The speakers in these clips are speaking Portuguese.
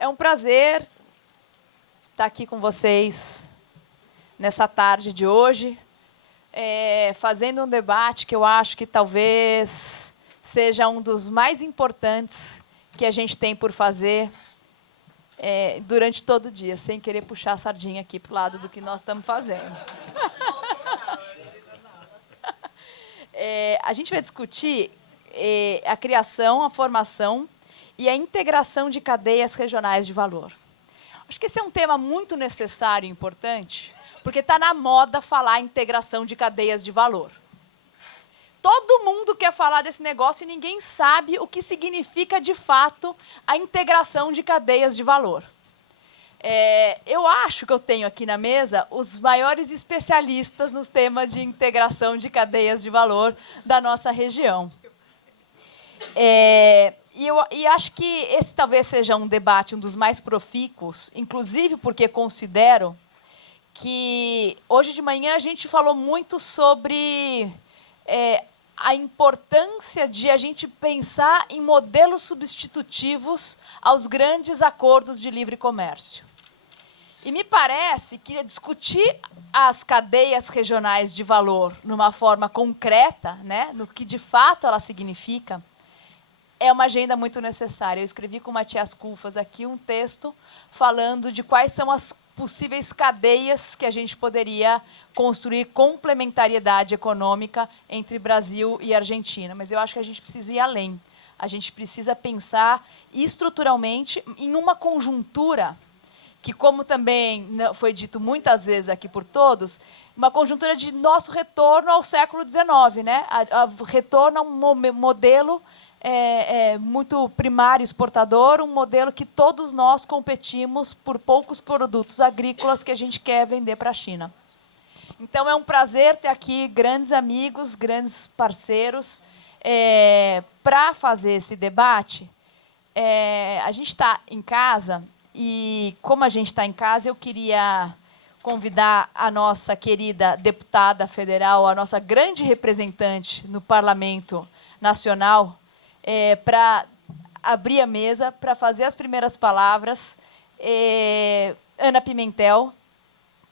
É um prazer estar aqui com vocês nessa tarde de hoje, fazendo um debate que eu acho que talvez seja um dos mais importantes que a gente tem por fazer durante todo o dia, sem querer puxar a sardinha aqui para o lado do que nós estamos fazendo. A gente vai discutir a criação, a formação e a integração de cadeias regionais de valor. Acho que esse é um tema muito necessário e importante, porque está na moda falar integração de cadeias de valor. Todo mundo quer falar desse negócio e ninguém sabe o que significa, de fato, a integração de cadeias de valor. Eu acho que eu tenho aqui na mesa os maiores especialistas nos temas de integração de cadeias de valor da nossa região. E acho que esse talvez seja um debate, um dos mais profícuos, inclusive porque considero que hoje de manhã a gente falou muito sobre a importância de a gente pensar em modelos substitutivos aos grandes acordos de livre comércio. E me parece que discutir as cadeias regionais de valor numa forma concreta, né, no que de fato ela significa, é uma agenda muito necessária. Eu escrevi com o Matias Kulfas aqui um texto falando de quais são as possíveis cadeias que a gente poderia construir complementariedade econômica entre Brasil e Argentina. Mas eu acho que a gente precisa ir além. A gente precisa pensar estruturalmente em uma conjuntura que, como também foi dito muitas vezes aqui por todos, uma conjuntura de nosso retorno ao século XIX, né? Retorno a um modelo muito primário, exportador, um modelo que todos nós competimos por poucos produtos agrícolas que a gente quer vender para a China. Então, é um prazer ter aqui grandes amigos, grandes parceiros, para fazer esse debate. A gente está em casa, e como a gente está em casa, eu queria convidar a nossa querida deputada federal, a nossa grande representante no Parlamento Nacional, para abrir a mesa, para fazer as primeiras palavras, Ana Pimentel,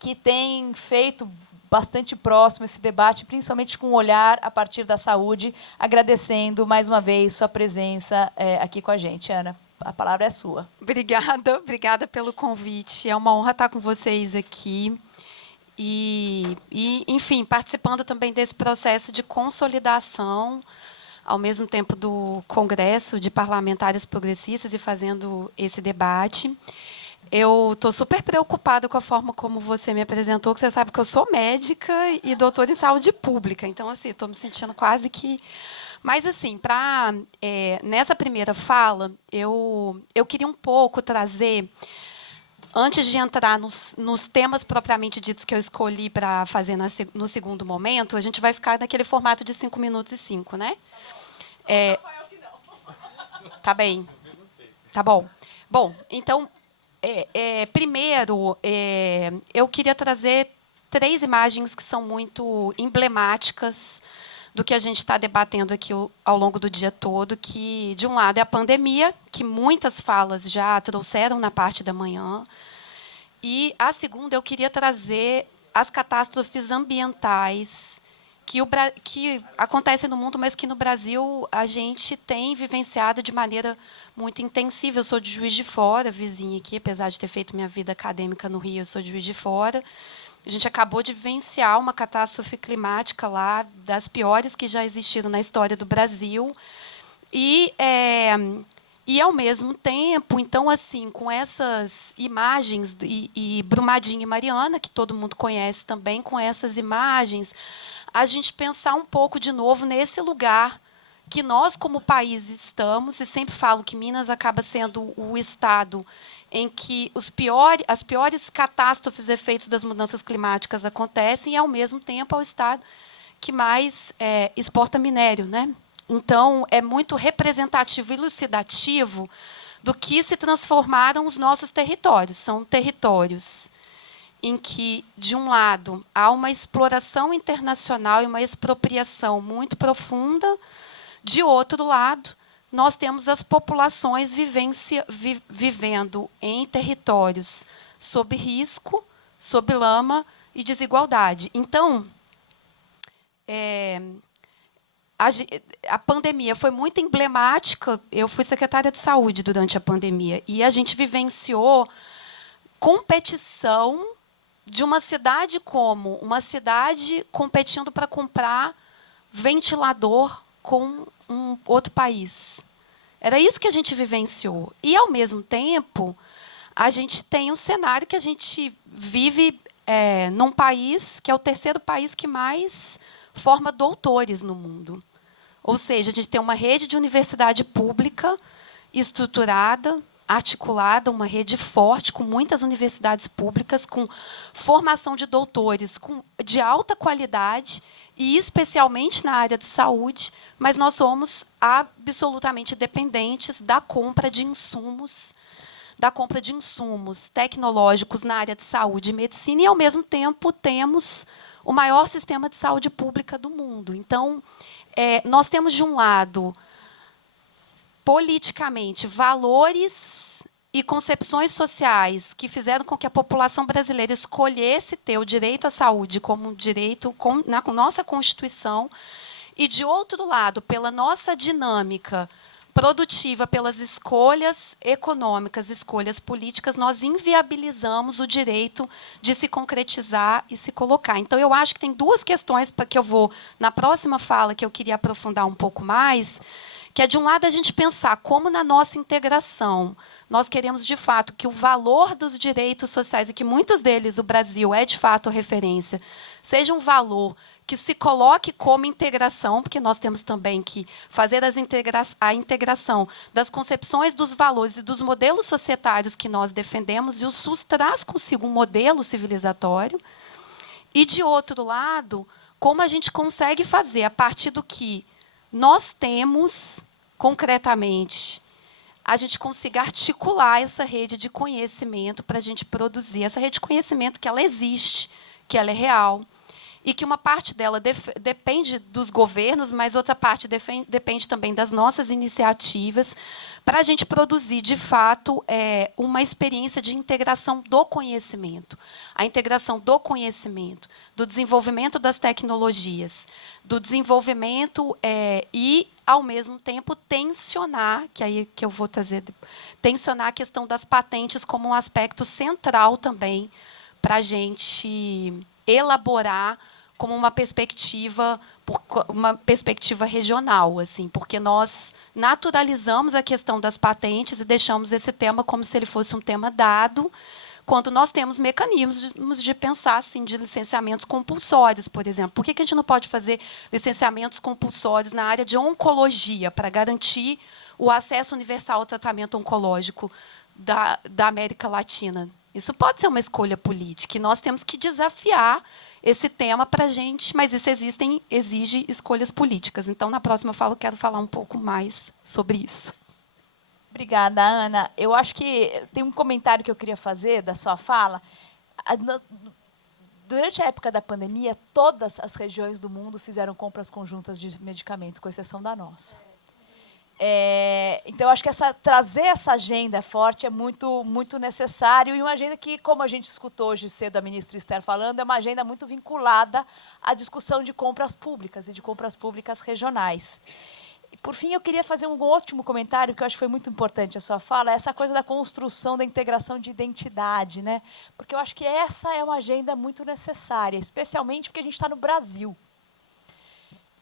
que tem feito bastante próximo esse debate, principalmente com um olhar a partir da saúde, agradecendo mais uma vez sua presença aqui com a gente. Ana, a palavra é sua. Obrigada pelo convite. É uma honra estar com vocês aqui. Enfim, participando também desse processo de consolidação, ao mesmo tempo do Congresso de Parlamentares Progressistas e fazendo esse debate. Eu estou super preocupada com a forma como você me apresentou, que você sabe que eu sou médica e doutora em saúde pública. Então, assim, estou me sentindo quase que... Mas, assim, nessa primeira fala, eu queria um pouco trazer, antes de entrar nos temas propriamente ditos que eu escolhi para fazer no segundo momento, a gente vai ficar naquele formato de 5 minutos e 5, né? Tá bem. Tá bom. Bom, então, primeiro, eu queria trazer 3 imagens que são muito emblemáticas do que a gente está debatendo aqui ao longo do dia todo, que, de um lado, é a pandemia, que muitas falas já trouxeram na parte da manhã, e a segunda, eu queria trazer as catástrofes ambientais que acontecem no mundo, mas que no Brasil a gente tem vivenciado de maneira muito intensiva. Eu sou de Juiz de Fora, vizinha aqui, apesar de ter feito minha vida acadêmica no Rio, eu sou de Juiz de Fora. A gente acabou de vivenciar uma catástrofe climática lá, das piores que já existiram na história do Brasil. E ao mesmo tempo, então, assim, com essas imagens, e Brumadinho e Mariana, que todo mundo conhece também, com essas imagens, a gente pensar um pouco de novo nesse lugar que nós, como país, estamos, e sempre falo que Minas acaba sendo o estado em que as piores catástrofes, efeitos das mudanças climáticas acontecem, e, ao mesmo tempo, é o estado que mais exporta minério, né? Então, é muito representativo e elucidativo do que se transformaram os nossos territórios. São territórios em que, de um lado, há uma exploração internacional e uma expropriação muito profunda, de outro lado, nós temos as populações vivendo em territórios sob risco, sob lama e desigualdade. Então, a pandemia foi muito emblemática. Eu fui secretária de saúde durante a pandemia e a gente vivenciou competição de uma cidade como uma cidade competindo para comprar ventilador com um outro país. Era isso que a gente vivenciou. E, ao mesmo tempo, a gente tem um cenário que a gente vive num país que é o terceiro país que mais forma doutores no mundo. Ou seja, a gente tem uma rede de universidade pública estruturada, articulada, uma rede forte, com muitas universidades públicas, com formação de doutores de alta qualidade, e especialmente na área de saúde, mas nós somos absolutamente dependentes da compra de insumos tecnológicos na área de saúde e medicina, e, ao mesmo tempo, temos o maior sistema de saúde pública do mundo. Então, nós temos, de um lado, politicamente, valores e concepções sociais que fizeram com que a população brasileira escolhesse ter o direito à saúde como um direito na nossa Constituição, e, de outro lado, pela nossa dinâmica produtiva, pelas escolhas econômicas, escolhas políticas, nós inviabilizamos o direito de se concretizar e se colocar. Então, eu acho que tem duas questões que eu vou, na próxima fala, que eu queria aprofundar um pouco mais, que é, de um lado, a gente pensar como, na nossa integração, nós queremos, de fato, que o valor dos direitos sociais, e que muitos deles o Brasil é, de fato, referência, seja um valor que se coloque como integração, porque nós temos também que fazer a integração das concepções dos valores e dos modelos societários que nós defendemos, e o SUS traz consigo um modelo civilizatório. E, de outro lado, como a gente consegue fazer, a partir do que nós temos, concretamente, a gente consiga articular essa rede de conhecimento para a gente produzir essa rede de conhecimento, que ela existe, que ela é real, e que uma parte dela depende dos governos, mas outra parte depende também das nossas iniciativas, para a gente produzir, de fato, uma experiência de integração do conhecimento. A integração do conhecimento, do desenvolvimento das tecnologias, do desenvolvimento e, ao mesmo tempo, tensionar, que aí que eu vou trazer, tensionar a questão das patentes como um aspecto central também para a gente elaborar como uma perspectiva regional, assim, porque nós naturalizamos a questão das patentes e deixamos esse tema como se ele fosse um tema dado, quando nós temos mecanismos de pensar, assim, de licenciamentos compulsórios, por exemplo. Por que a gente não pode fazer licenciamentos compulsórios na área de oncologia para garantir o acesso universal ao tratamento oncológico da América Latina? Isso pode ser uma escolha política, e nós temos que desafiar esse tema para a gente, mas isso exige escolhas políticas. Então, na próxima fala, eu quero falar um pouco mais sobre isso. Obrigada, Ana. Eu acho que tem um comentário que eu queria fazer da sua fala. Durante a época da pandemia, todas as regiões do mundo fizeram compras conjuntas de medicamento, com exceção da nossa. Então, eu acho que trazer essa agenda forte é muito, muito necessário, e uma agenda que, como a gente escutou hoje cedo a ministra Esther falando, é uma agenda muito vinculada à discussão de compras públicas e de compras públicas regionais. E, por fim, eu queria fazer um último comentário, que eu acho que foi muito importante a sua fala, essa coisa da construção da integração de identidade, né? Porque eu acho que essa é uma agenda muito necessária, especialmente porque a gente está no Brasil.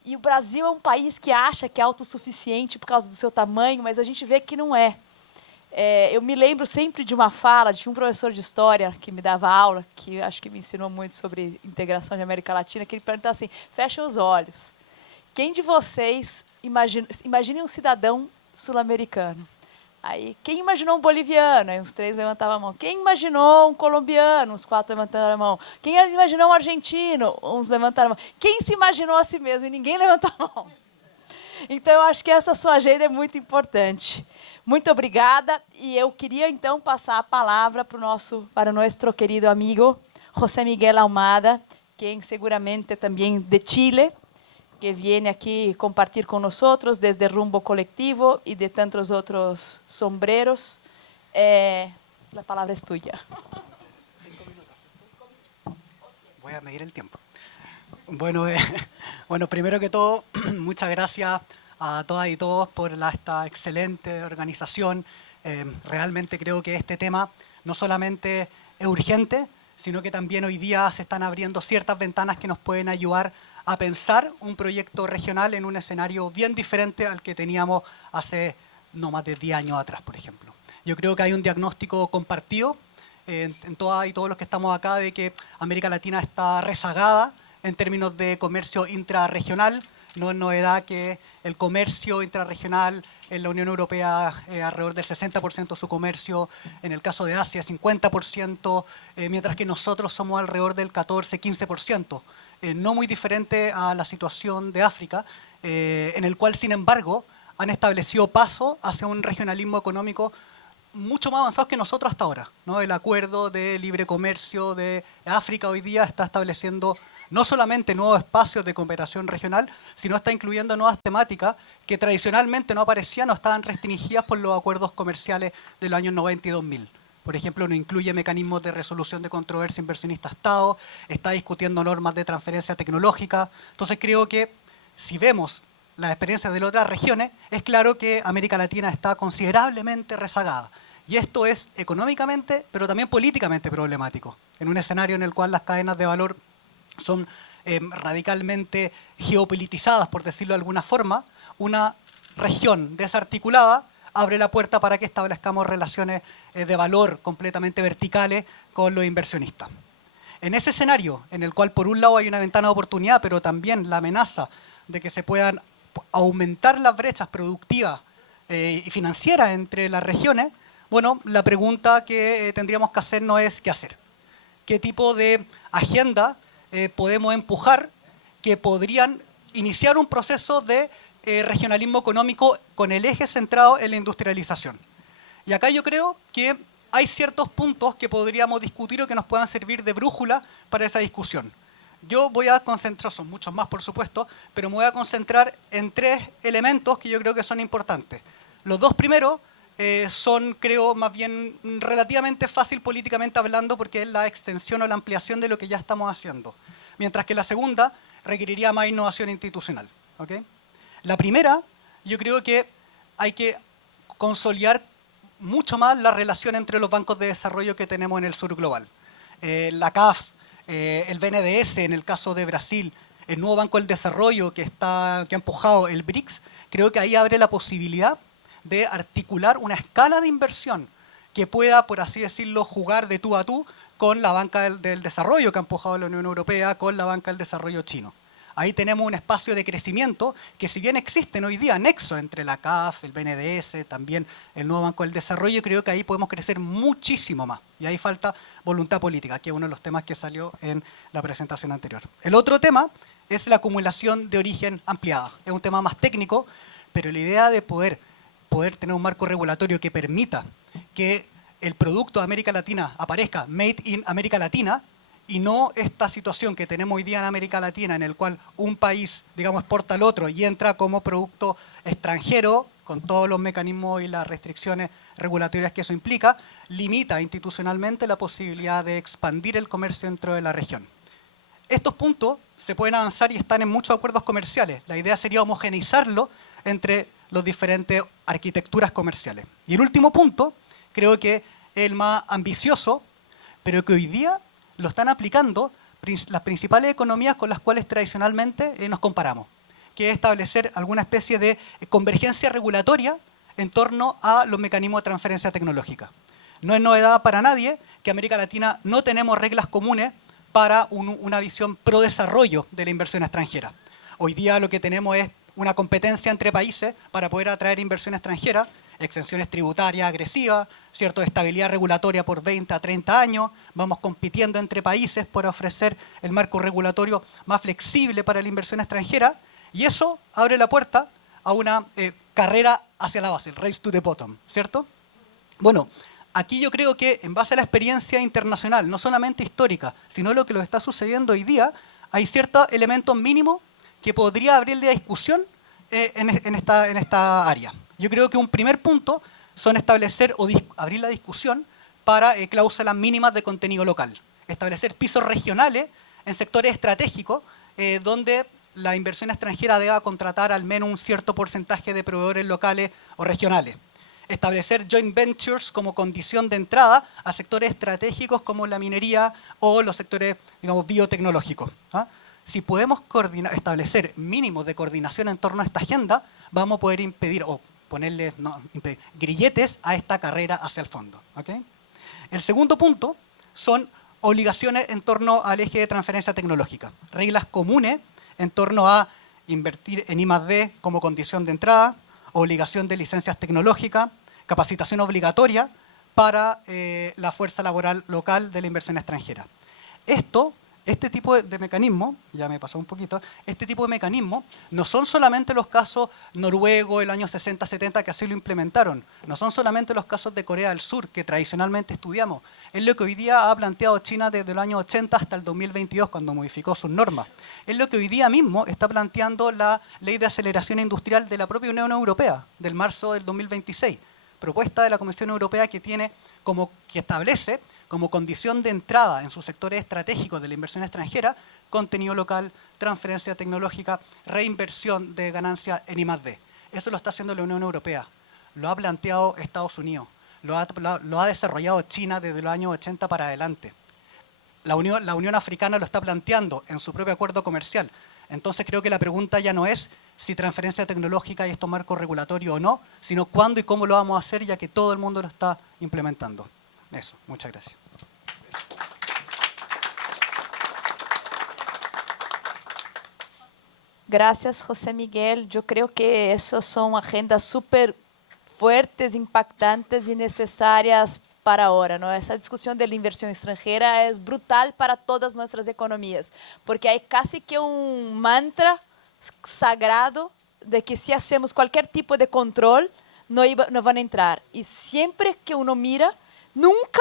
E o Brasil é um país que acha que é autossuficiente por causa do seu tamanho, mas a gente vê que não é. Eu me lembro sempre de uma fala de um professor de história que me dava aula, que acho que me ensinou muito sobre integração de América Latina, que ele perguntava assim: fechem os olhos. Quem de vocês imagine um cidadão sul-americano? Aí, quem imaginou um boliviano? Aí uns 3 levantavam a mão. Quem imaginou um colombiano? Uns 4 levantaram a mão. Quem imaginou um argentino? Uns levantaram a mão. Quem se imaginou a si mesmo? E ninguém levantou a mão. Então, eu acho que essa sua agenda é muito importante. Muito obrigada. E eu queria, então, passar a palavra para o nosso querido amigo José Miguel Ahumada, que seguramente também de Chile, que viene aquí a compartir con nosotros desde Rumbo Colectivo y de tantos otros sombreros. La palabra es tuya. Voy a medir el tiempo. Bueno, bueno, primero que todo, muchas gracias a todas y todos por esta excelente organización. Realmente creo que este tema no solamente es urgente, sino que también hoy día se están abriendo ciertas ventanas que nos pueden ayudar a pensar un proyecto regional en un escenario bien diferente al que teníamos hace no más de 10 años atrás, por ejemplo. Yo creo que hay un diagnóstico compartido en todas y todos los que estamos acá de que América Latina está rezagada en términos de comercio intrarregional. No es novedad que el comercio intrarregional en la Unión Europea alrededor del 60% de su comercio, en el caso de Asia 50%, mientras que nosotros somos alrededor del 14-15%. No muy diferente a la situación de África, en el cual, sin embargo, han establecido paso hacia un regionalismo económico mucho más avanzado que nosotros hasta ahora, ¿no? El acuerdo de libre comercio de África hoy día está estableciendo no solamente nuevos espacios de cooperación regional, sino está incluyendo nuevas temáticas que tradicionalmente no aparecían o estaban restringidas por los acuerdos comerciales de los años 90 y 2000. Por ejemplo, no incluye mecanismos de resolución de controversia inversionista-Estado, está discutiendo normas de transferencia tecnológica. Entonces creo que si vemos las experiencias de las otras regiones, es claro que América Latina está considerablemente rezagada. Y esto es económicamente, pero también políticamente problemático, en un escenario en el cual las cadenas de valor son radicalmente geopolitizadas, por decirlo de alguna forma. Una región desarticulada abre la puerta para que establezcamos relaciones de valor completamente verticales con los inversionistas. En ese escenario, en el cual por un lado hay una ventana de oportunidad, pero también la amenaza de que se puedan aumentar las brechas productivas y financieras entre las regiones, bueno, la pregunta que tendríamos que hacernos es ¿qué hacer? ¿Qué tipo de agenda podemos empujar que podrían iniciar un proceso de regionalismo económico con el eje centrado en la industrialización? Y acá yo creo que hay ciertos puntos que podríamos discutir o que nos puedan servir de brújula para esa discusión. Yo voy a concentrar, son muchos más por supuesto, pero me voy a concentrar en 3 elementos que yo creo que son importantes. Los 2 primeros son, creo, más bien relativamente fácil políticamente hablando porque es la extensión o la ampliación de lo que ya estamos haciendo. Mientras que la segunda requeriría más innovación institucional. ¿Okay? La primera, yo creo que hay que consolidar mucho más la relación entre los bancos de desarrollo que tenemos en el sur global. La CAF, el BNDES en el caso de Brasil, el nuevo Banco del Desarrollo que ha empujado el BRICS, creo que ahí abre la posibilidad de articular una escala de inversión que pueda, por así decirlo, jugar de tú a tú con la banca del desarrollo que ha empujado la Unión Europea, con la banca del desarrollo chino. Ahí tenemos un espacio de crecimiento que, si bien existen hoy día nexos entre la CAF, el BNDES, también el nuevo Banco del Desarrollo, creo que ahí podemos crecer muchísimo más. Y ahí falta voluntad política, que es uno de los temas que salió en la presentación anterior. El otro tema es la acumulación de origen ampliada. Es un tema más técnico, pero la idea de poder tener un marco regulatorio que permita que el producto de América Latina aparezca Made in América Latina y no esta situación que tenemos hoy día en América Latina en el cual un país, digamos, exporta al otro y entra como producto extranjero con todos los mecanismos y las restricciones regulatorias que eso implica, limita institucionalmente la posibilidad de expandir el comercio dentro de la región. Estos puntos se pueden avanzar y están en muchos acuerdos comerciales. La idea sería homogeneizarlo entre las diferentes arquitecturas comerciales. Y el último punto, creo que es el más ambicioso, pero que hoy día lo están aplicando las principales economías con las cuales tradicionalmente nos comparamos, que es establecer alguna especie de convergencia regulatoria en torno a los mecanismos de transferencia tecnológica. No es novedad para nadie que en América Latina no tenemos reglas comunes para una visión pro desarrollo de la inversión extranjera. Hoy día lo que tenemos es una competencia entre países para poder atraer inversión extranjera, exenciones tributarias agresivas, ¿cierto? Estabilidad regulatoria por 20 a 30 años, vamos compitiendo entre países por ofrecer el marco regulatorio más flexible para la inversión extranjera, y eso abre la puerta a una carrera hacia la base, el race to the bottom, ¿cierto? Bueno, aquí yo creo que en base a la experiencia internacional, no solamente histórica, sino lo que lo está sucediendo hoy día, hay ciertos elementos mínimos que podría abrir la discusión en esta área. Yo creo que un primer punto son establecer o abrir la discusión para cláusulas mínimas de contenido local. Establecer pisos regionales en sectores estratégicos donde la inversión extranjera deba contratar al menos un cierto porcentaje de proveedores locales o regionales. Establecer joint ventures como condición de entrada a sectores estratégicos como la minería o los sectores, digamos, biotecnológicos. Si podemos establecer mínimos de coordinación en torno a esta agenda, vamos a poder impedir o ponerle grilletes a esta carrera hacia el fondo. ¿Okay? El segundo punto son obligaciones en torno al eje de transferencia tecnológica. Reglas comunes en torno a invertir en I+D como condición de entrada, obligación de licencias tecnológicas, capacitación obligatoria para la fuerza laboral local de la inversión extranjera. Este tipo de mecanismos, ya me pasó un poquito, este tipo de mecanismos no son solamente los casos noruegos del año 60-70 que así lo implementaron, no son solamente los casos de Corea del Sur que tradicionalmente estudiamos, es lo que hoy día ha planteado China desde el año 80 hasta el 2022 cuando modificó sus normas, es lo que hoy día mismo está planteando la Ley de Aceleración Industrial de la propia Unión Europea, del marzo del 2026, propuesta de la Comisión Europea que establece como condición de entrada en sus sectores estratégicos de la inversión extranjera, contenido local, transferencia tecnológica, reinversión de ganancias en I+D. Eso lo está haciendo la Unión Europea, lo ha planteado Estados Unidos, lo ha desarrollado China desde los años 80 para adelante. La Unión Africana lo está planteando en su propio acuerdo comercial. Entonces creo que la pregunta ya no es si transferencia tecnológica y estos marcos regulatorios o no, sino cuándo y cómo lo vamos a hacer, ya que todo el mundo lo está implementando. Eso, muchas gracias. Gracias, José Miguel. Yo creo que esas son agendas súper fuertes, impactantes y necesarias para ahora, ¿no? Esa discusión de la inversión extranjera es brutal para todas nuestras economías, porque hay casi que un mantra sagrado de que si hacemos cualquier tipo de control, no van a entrar. Y siempre que uno mira, nunca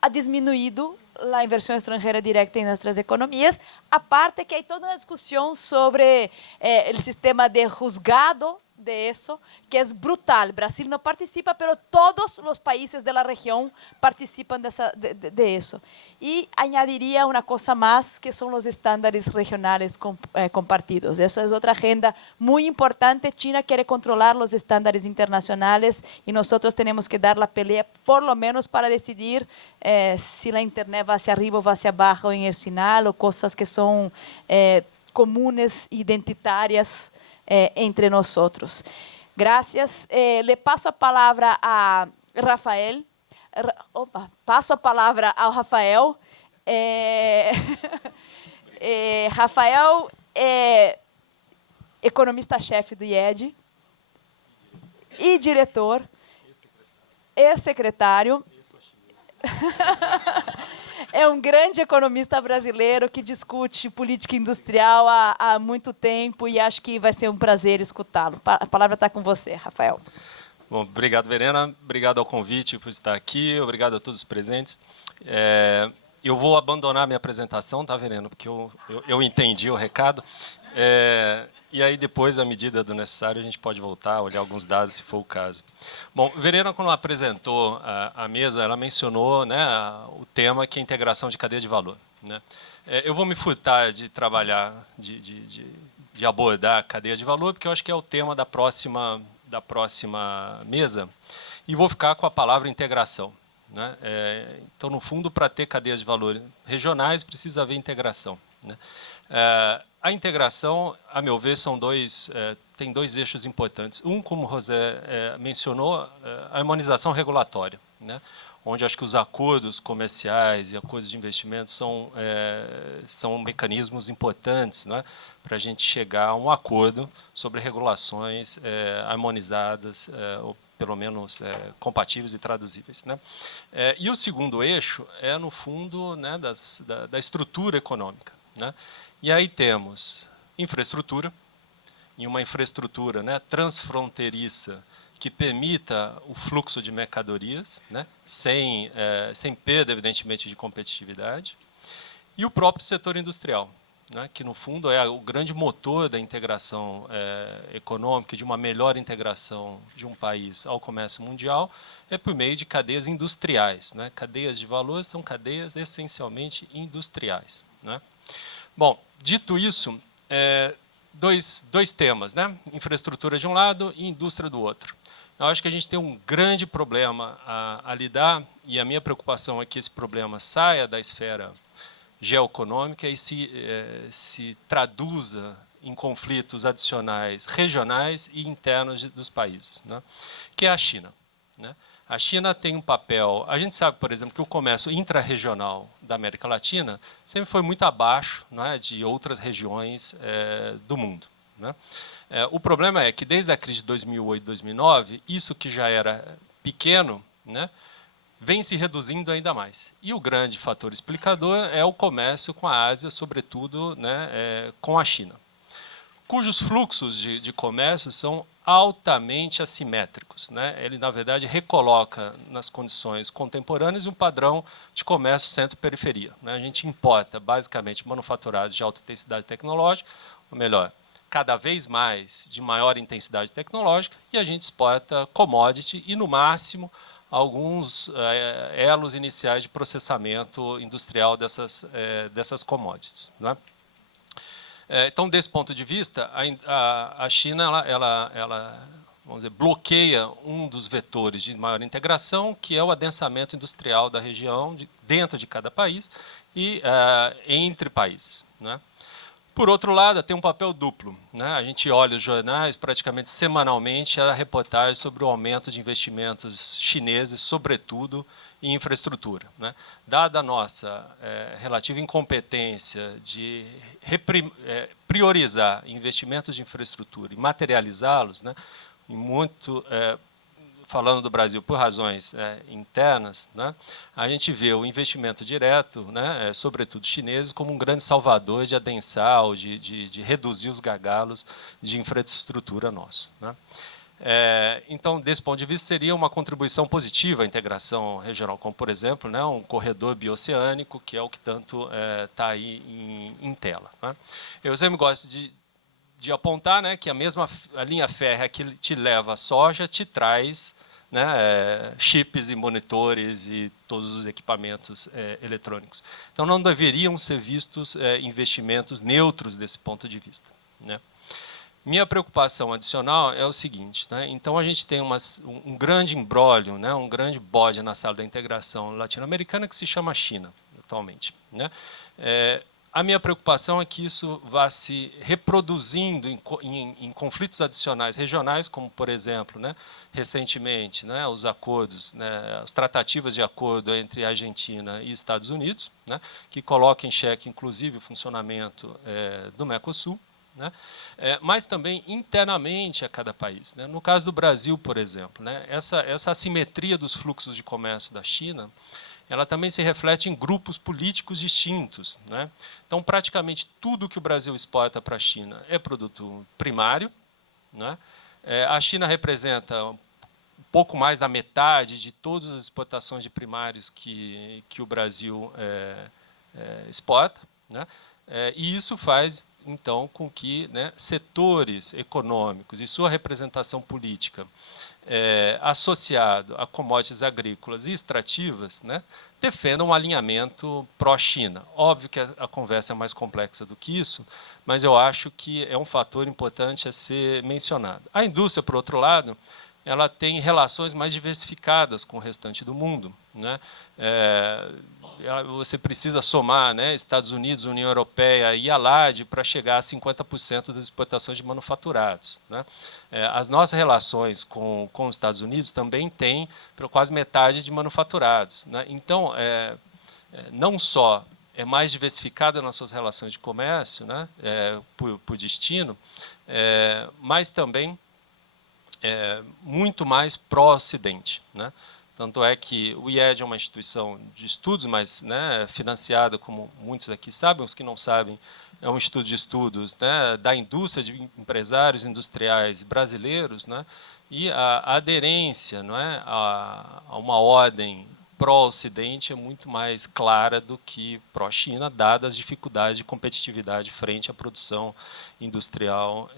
ha disminuido la inversión extranjera directa en nuestras economías, aparte que hay toda una discusión sobre el sistema de juzgado de eso, que es brutal. Brasil no participa, pero todos los países de la región participan de eso. Y añadiría una cosa más, que son los estándares regionales compartidos. Eso es otra agenda muy importante. China quiere controlar los estándares internacionales y nosotros tenemos que dar la pelea, por lo menos para decidir si la Internet va hacia arriba o va hacia abajo en el final, o cosas que son comunes, identitarias, entre nosotros. Gracias. Le paso a palavra a Rafael. Passo a palavra ao Rafael. Rafael é economista-chefe do IED e diretor e secretário. É um grande economista brasileiro que discute política industrial há muito tempo e acho que vai ser um prazer escutá-lo. A palavra está com você, Rafael. Bom, obrigado, Verena. Obrigado ao convite por estar aqui. Obrigado a todos os presentes. Eu vou abandonar minha apresentação, tá, Verena? Porque eu entendi o recado. E aí, depois, à medida do necessário, a gente pode voltar, olhar alguns dados, se for o caso. Bom, Verena, quando apresentou a mesa, ela mencionou, né, o tema que é a integração de cadeia de valor, né? Eu vou me furtar de trabalhar, de abordar a cadeia de valor, porque eu acho que é o tema da próxima mesa, e vou ficar com a palavra integração, né? Então, no fundo, para ter cadeias de valor regionais, precisa haver integração, né? A integração, a meu ver, tem dois eixos importantes. Um, como o José mencionou, a harmonização regulatória, né? Onde acho que os acordos comerciais e acordos de investimento são mecanismos importantes, né, para a gente chegar a um acordo sobre regulações harmonizadas, ou pelo menos compatíveis e traduzíveis, né? E o segundo eixo é, no fundo, né, da estrutura econômica, né? E aí temos infraestrutura, e uma infraestrutura, né, transfronteiriça que permita o fluxo de mercadorias, né, sem perda, evidentemente, de competitividade, e o próprio setor industrial, né, que no fundo é o grande motor da integração econômica, de uma melhor integração de um país ao comércio mundial, é por meio de cadeias industriais, né? Cadeias de valor são cadeias essencialmente industriais, né? Bom, dito isso, dois temas, né? Infraestrutura de um lado e indústria do outro. Eu acho que a gente tem um grande problema a lidar, e a minha preocupação é que esse problema saia da esfera geoeconômica e se traduza em conflitos adicionais regionais e internos dos países, né? Que é a China, né? A China tem um papel... A gente sabe, por exemplo, que o comércio intrarregional da América Latina sempre foi muito abaixo, né, de outras regiões do mundo, né? O problema é que, desde a crise de 2008 e 2009, isso que já era pequeno, né, vem se reduzindo ainda mais. E o grande fator explicador é o comércio com a Ásia, sobretudo, né, com a China, cujos fluxos de comércio são altamente assimétricos, né? Ele, na verdade, recoloca nas condições contemporâneas um padrão de comércio centro-periferia, né? A gente importa, basicamente, manufaturados de alta intensidade tecnológica, ou melhor, cada vez mais de maior intensidade tecnológica, e a gente exporta commodity e, no máximo, alguns elos iniciais de processamento industrial dessas commodities, né? Então, desse ponto de vista, a China ela, vamos dizer, bloqueia um dos vetores de maior integração, que é o adensamento industrial da região, dentro de cada país e entre países, né? Por outro lado, tem um papel duplo, né? A gente olha os jornais, praticamente semanalmente, a reportagem sobre o aumento de investimentos chineses, sobretudo em infraestrutura, né? Dada a nossa relativa incompetência de priorizar investimentos de infraestrutura e materializá-los, né, falando do Brasil por razões internas, né, a gente vê o investimento direto, né, sobretudo chineses, como um grande salvador de adensar ou de reduzir os gargalos de infraestrutura nosso, né. Então, desse ponto de vista, seria uma contribuição positiva à integração regional, como, por exemplo, né, um corredor bioceânico, que é o que tanto está aí em tela, né. Eu sempre gosto de apontar, né, que a linha férrea que te leva a soja te traz, né, chips e monitores e todos os equipamentos eletrônicos. Então, não deveriam ser vistos investimentos neutros desse ponto de vista, né. Minha preocupação adicional é o seguinte, né? Então, a gente tem um grande imbróglio, né, um grande bode na sala da integração latino-americana que se chama China, atualmente, né? A minha preocupação é que isso vá se reproduzindo em conflitos adicionais regionais, como, por exemplo, né, recentemente, né, os acordos, né, as tratativas de acordo entre Argentina e Estados Unidos, né, que colocam em xeque, inclusive, o funcionamento do Mercosul, né, mas também internamente a cada país, né? No caso do Brasil, por exemplo, né, essa assimetria dos fluxos de comércio da China, ela também se reflete em grupos políticos distintos, né? Então, praticamente tudo que o Brasil exporta para a China é produto primário, né? A China representa um pouco mais da metade de todas as exportações de primários que o Brasil exporta, né? E isso faz, então, com que, né, setores econômicos e sua representação política associado a commodities agrícolas e extrativas, né, defendam um alinhamento pró-China. Óbvio que a conversa é mais complexa do que isso, mas eu acho que é um fator importante a ser mencionado. A indústria, por outro lado, ela tem relações mais diversificadas com o restante do mundo, né? Você precisa somar, né, Estados Unidos, União Europeia e a LAD para chegar a 50% das exportações de manufaturados, né? As nossas relações com os Estados Unidos também têm quase metade de manufaturados, né? Então, não só é mais diversificada nas suas relações de comércio, né, por destino, mas também muito mais pró-Ocidente, né? Tanto é que o IED é uma instituição de estudos, mas, né, financiada, como muitos aqui sabem, os que não sabem, é um instituto de estudos, né, da indústria, de empresários industriais brasileiros, né, e a aderência, não é, a uma ordem pró-Ocidente é muito mais clara do que pró-China, dadas as dificuldades de competitividade frente à produção industrial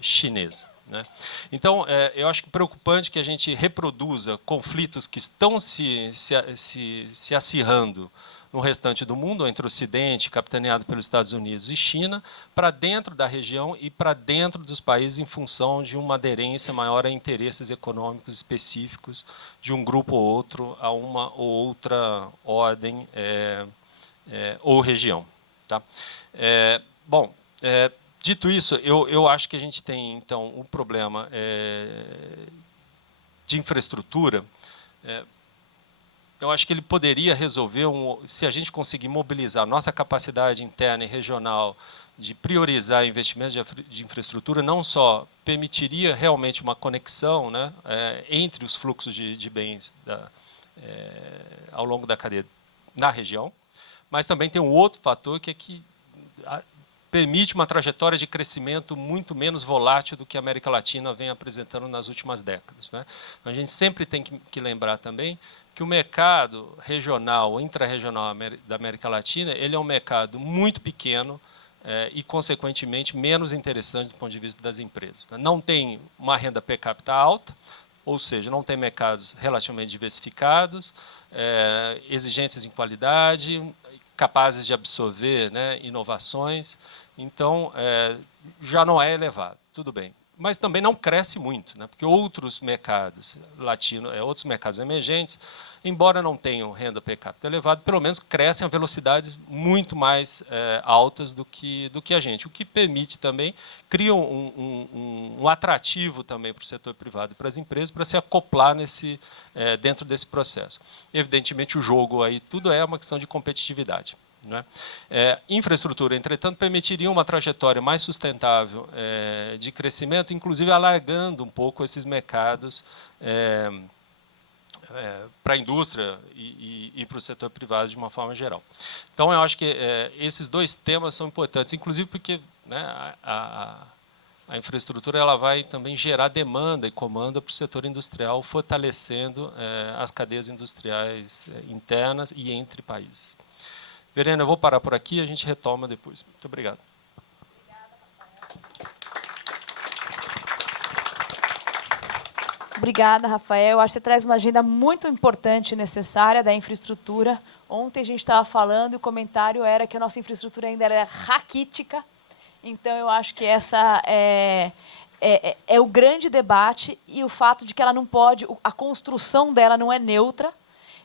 chinesa, né? Então, eu acho que é preocupante que a gente reproduza conflitos que estão se acirrando no restante do mundo, entre o Ocidente, capitaneado pelos Estados Unidos e China, para dentro da região e para dentro dos países em função de uma aderência maior a interesses econômicos específicos de um grupo ou outro a uma ou outra ordem ou região. Tá? Bom, dito isso, eu acho que a gente tem, então, um problema de infraestrutura. Eu acho que ele poderia resolver, se a gente conseguir mobilizar nossa capacidade interna e regional de priorizar investimentos de infraestrutura, não só permitiria realmente uma conexão, né, entre os fluxos de bens ao longo da cadeia na região, mas também tem um outro fator que é que permite uma trajetória de crescimento muito menos volátil do que a América Latina vem apresentando nas últimas décadas, né? A gente sempre tem que lembrar também que o mercado regional, intrarregional da América Latina, ele é um mercado muito pequeno e, consequentemente, menos interessante do ponto de vista das empresas. Não tem uma renda per capita alta, ou seja, não tem mercados relativamente diversificados, exigentes em qualidade, capazes de absorver, né, inovações. Então, já não é elevado, tudo bem. Mas também não cresce muito, né, porque outros mercados outros mercados emergentes, embora não tenham renda per capita elevada, pelo menos crescem a velocidades muito mais altas do que a gente, o que permite também, cria um atrativo também para o setor privado e para as empresas para se acoplar dentro desse processo. Evidentemente, o jogo aí, tudo é uma questão de competitividade, né? Infraestrutura, entretanto, permitiria uma trajetória mais sustentável de crescimento, inclusive alargando um pouco esses mercados para a indústria e para o setor privado de uma forma geral. Então, eu acho que esses dois temas são importantes, inclusive porque, né, a infraestrutura ela vai também gerar demanda e comanda para o setor industrial, fortalecendo as cadeias industriais internas e entre países. Verena, eu vou parar por aqui e a gente retoma depois. Muito obrigado. Obrigada, Rafael. Eu acho que você traz uma agenda muito importante e necessária da infraestrutura. Ontem a gente estava falando e o comentário era que a nossa infraestrutura ainda era raquítica. Então, eu acho que essa é o grande debate e o fato de que ela não pode, a construção dela não é neutra,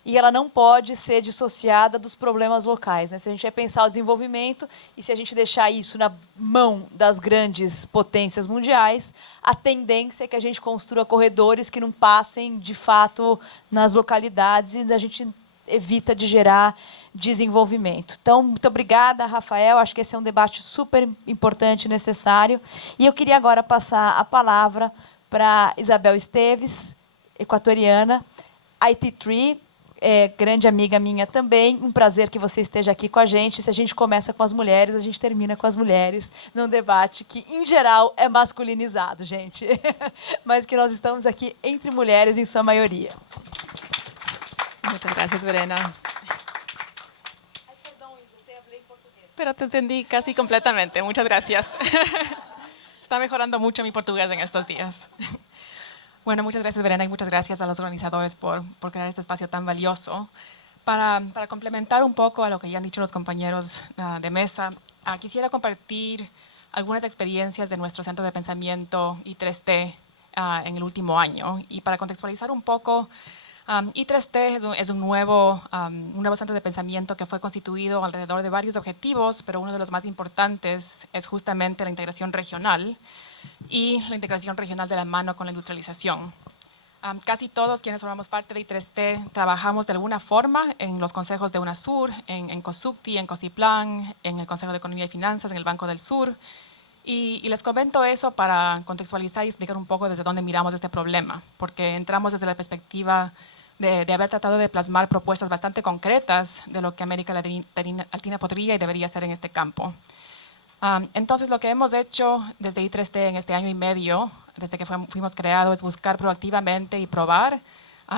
e ela não pode ser dissociada dos problemas locais, né? Se a gente vai pensar o desenvolvimento e se a gente deixar isso na mão das grandes potências mundiais, a tendência é que a gente construa corredores que não passem, de fato, nas localidades e a gente evita de gerar desenvolvimento. Então, muito obrigada, Rafael. Acho que esse é um debate super importante e necessário. E eu queria agora passar a palavra para Isabel Esteves, equatoriana, IT3, grande amiga minha também. Um prazer que você esteja aqui com a gente. Se a gente começa com as mulheres, a gente termina com as mulheres, num debate que, em geral, é masculinizado, gente. Mas que nós estamos aqui entre mulheres, em sua maioria. Muchas gracias, Verena. Pero te entendí casi completamente. Muchas gracias. Está mejorando mucho mi portugués en estos días. Bueno, muchas gracias, Verena, y muchas gracias a los organizadores por crear este espacio tan valioso. Para complementar un poco a lo que ya han dicho los compañeros de mesa, quisiera compartir algunas experiencias de nuestro centro de pensamiento I3T en el último año. Y para contextualizar un poco, I3T es un nuevo centro de pensamiento que fue constituido alrededor de varios objetivos, pero uno de los más importantes es justamente la integración regional y la integración regional de la mano con la industrialización. Casi todos quienes formamos parte de I3T trabajamos de alguna forma en los consejos de UNASUR, en COSUCTI, en COSIPLAN, en el Consejo de Economía y Finanzas, en el Banco del Sur. Y les comento eso para contextualizar y explicar un poco desde dónde miramos este problema, porque entramos desde la perspectiva de haber tratado de plasmar propuestas bastante concretas de lo que América Latina podría y debería hacer en este campo. Entonces, lo que hemos hecho desde I3T en este año y medio, desde que fuimos creados, es buscar proactivamente y probar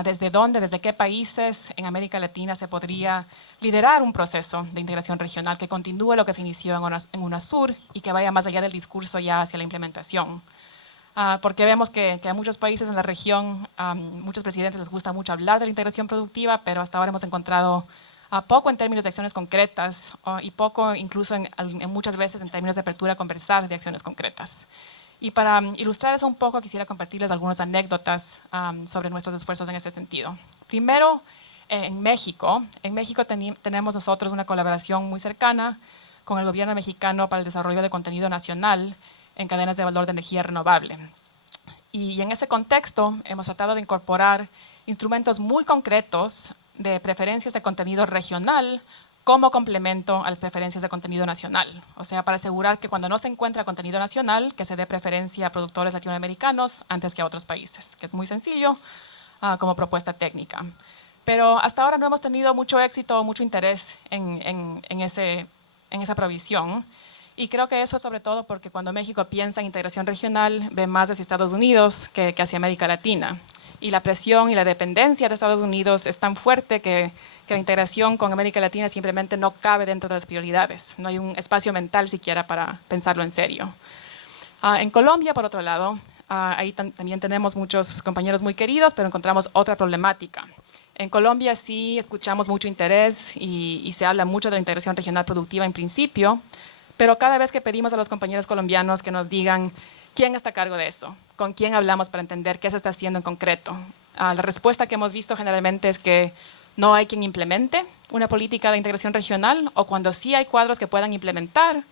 desde dónde, desde qué países en América Latina se podría liderar un proceso de integración regional que continúe lo que se inició en UNASUR y que vaya más allá del discurso ya hacia la implementación. Porque vemos que a muchos países en la región, muchos presidentes les gusta mucho hablar de la integración productiva, pero hasta ahora hemos encontrado poco en términos de acciones concretas y poco incluso en muchas veces en términos de apertura a conversar de acciones concretas. Y para ilustrar eso un poco, quisiera compartirles algunas anécdotas sobre nuestros esfuerzos en ese sentido. Primero, en México tenemos nosotros una colaboración muy cercana con el gobierno mexicano para el desarrollo de contenido nacional en cadenas de valor de energía renovable. Y en ese contexto hemos tratado de incorporar instrumentos muy concretos de preferencias de contenido regional como complemento a las preferencias de contenido nacional. O sea, para asegurar que cuando no se encuentra contenido nacional, que se dé preferencia a productores latinoamericanos antes que a otros países, que es muy sencillo como propuesta técnica. Pero hasta ahora no hemos tenido mucho éxito o mucho interés en esa provisión. Y creo que eso es sobre todo porque cuando México piensa en integración regional, ve más hacia Estados Unidos que hacia América Latina. Y la presión y la dependencia de Estados Unidos es tan fuerte que la integración con América Latina simplemente no cabe dentro de las prioridades. No hay un espacio mental siquiera para pensarlo en serio. En Colombia, por otro lado, ahí también tenemos muchos compañeros muy queridos, pero encontramos otra problemática. En Colombia sí escuchamos mucho interés y se habla mucho de la integración regional productiva en principio, pero cada vez que pedimos a los compañeros colombianos que nos digan quién está a cargo de eso, con quién hablamos para entender qué se está haciendo en concreto, la respuesta que hemos visto generalmente es que no hay quien implemente una política de integración regional, o cuando sí hay cuadros que puedan implementar,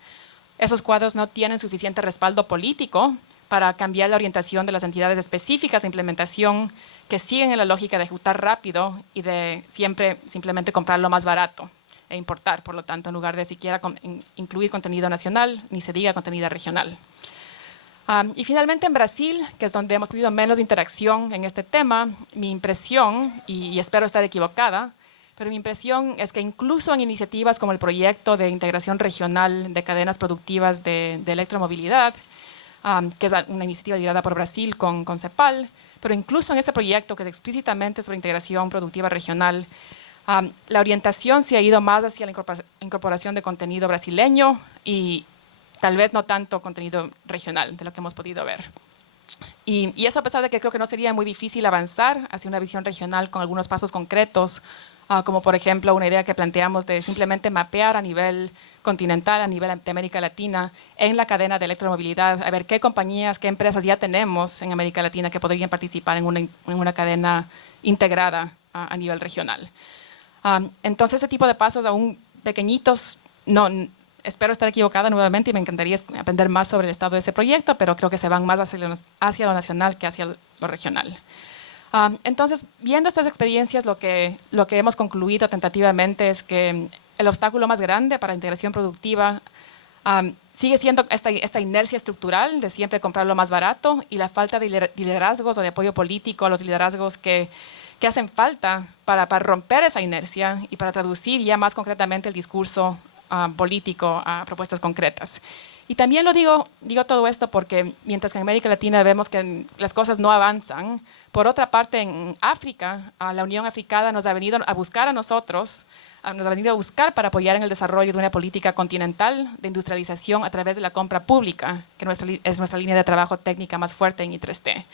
esos cuadros no tienen suficiente respaldo político para cambiar la orientación de las entidades específicas de implementación que siguen en la lógica de ejecutar rápido y de siempre simplemente comprar lo más barato e importar, por lo tanto, en lugar de siquiera incluir contenido nacional, ni se diga contenido regional. Y finalmente en Brasil, que es donde hemos tenido menos interacción en este tema, mi impresión, y espero estar equivocada, pero mi impresión es que incluso en iniciativas como el proyecto de integración regional de cadenas productivas de electromovilidad, que es una iniciativa liderada por Brasil con CEPAL, pero incluso en este proyecto que es explícitamente sobre integración productiva regional, la orientación se ha ido más hacia la incorporación de contenido brasileño y tal vez no tanto contenido regional de lo que hemos podido ver. Y eso a pesar de que creo que no sería muy difícil avanzar hacia una visión regional con algunos pasos concretos, como por ejemplo una idea que planteamos de simplemente mapear a nivel continental, a nivel de América Latina, en la cadena de electromovilidad, a ver qué compañías, qué empresas ya tenemos en América Latina que podrían participar en una cadena integrada a nivel regional. Entonces ese tipo de pasos aún pequeñitos, espero estar equivocada nuevamente y me encantaría aprender más sobre el estado de ese proyecto, pero creo que se van más hacia lo nacional que hacia lo regional. Entonces, viendo estas experiencias, lo que hemos concluido tentativamente es que el obstáculo más grande para la integración productiva sigue siendo esta inercia estructural de siempre comprar lo más barato y la falta de liderazgos o de apoyo político a los liderazgos que hacen falta para romper esa inercia y para traducir ya más concretamente el discurso político a propuestas concretas. Y también lo digo todo esto porque mientras que en América Latina vemos que las cosas no avanzan, por otra parte en África, la Unión Africana nos ha venido a buscar a nosotros, nos ha venido a buscar para apoyar en el desarrollo de una política continental de industrialización a través de la compra pública, que es nuestra línea de trabajo técnica más fuerte en I3T.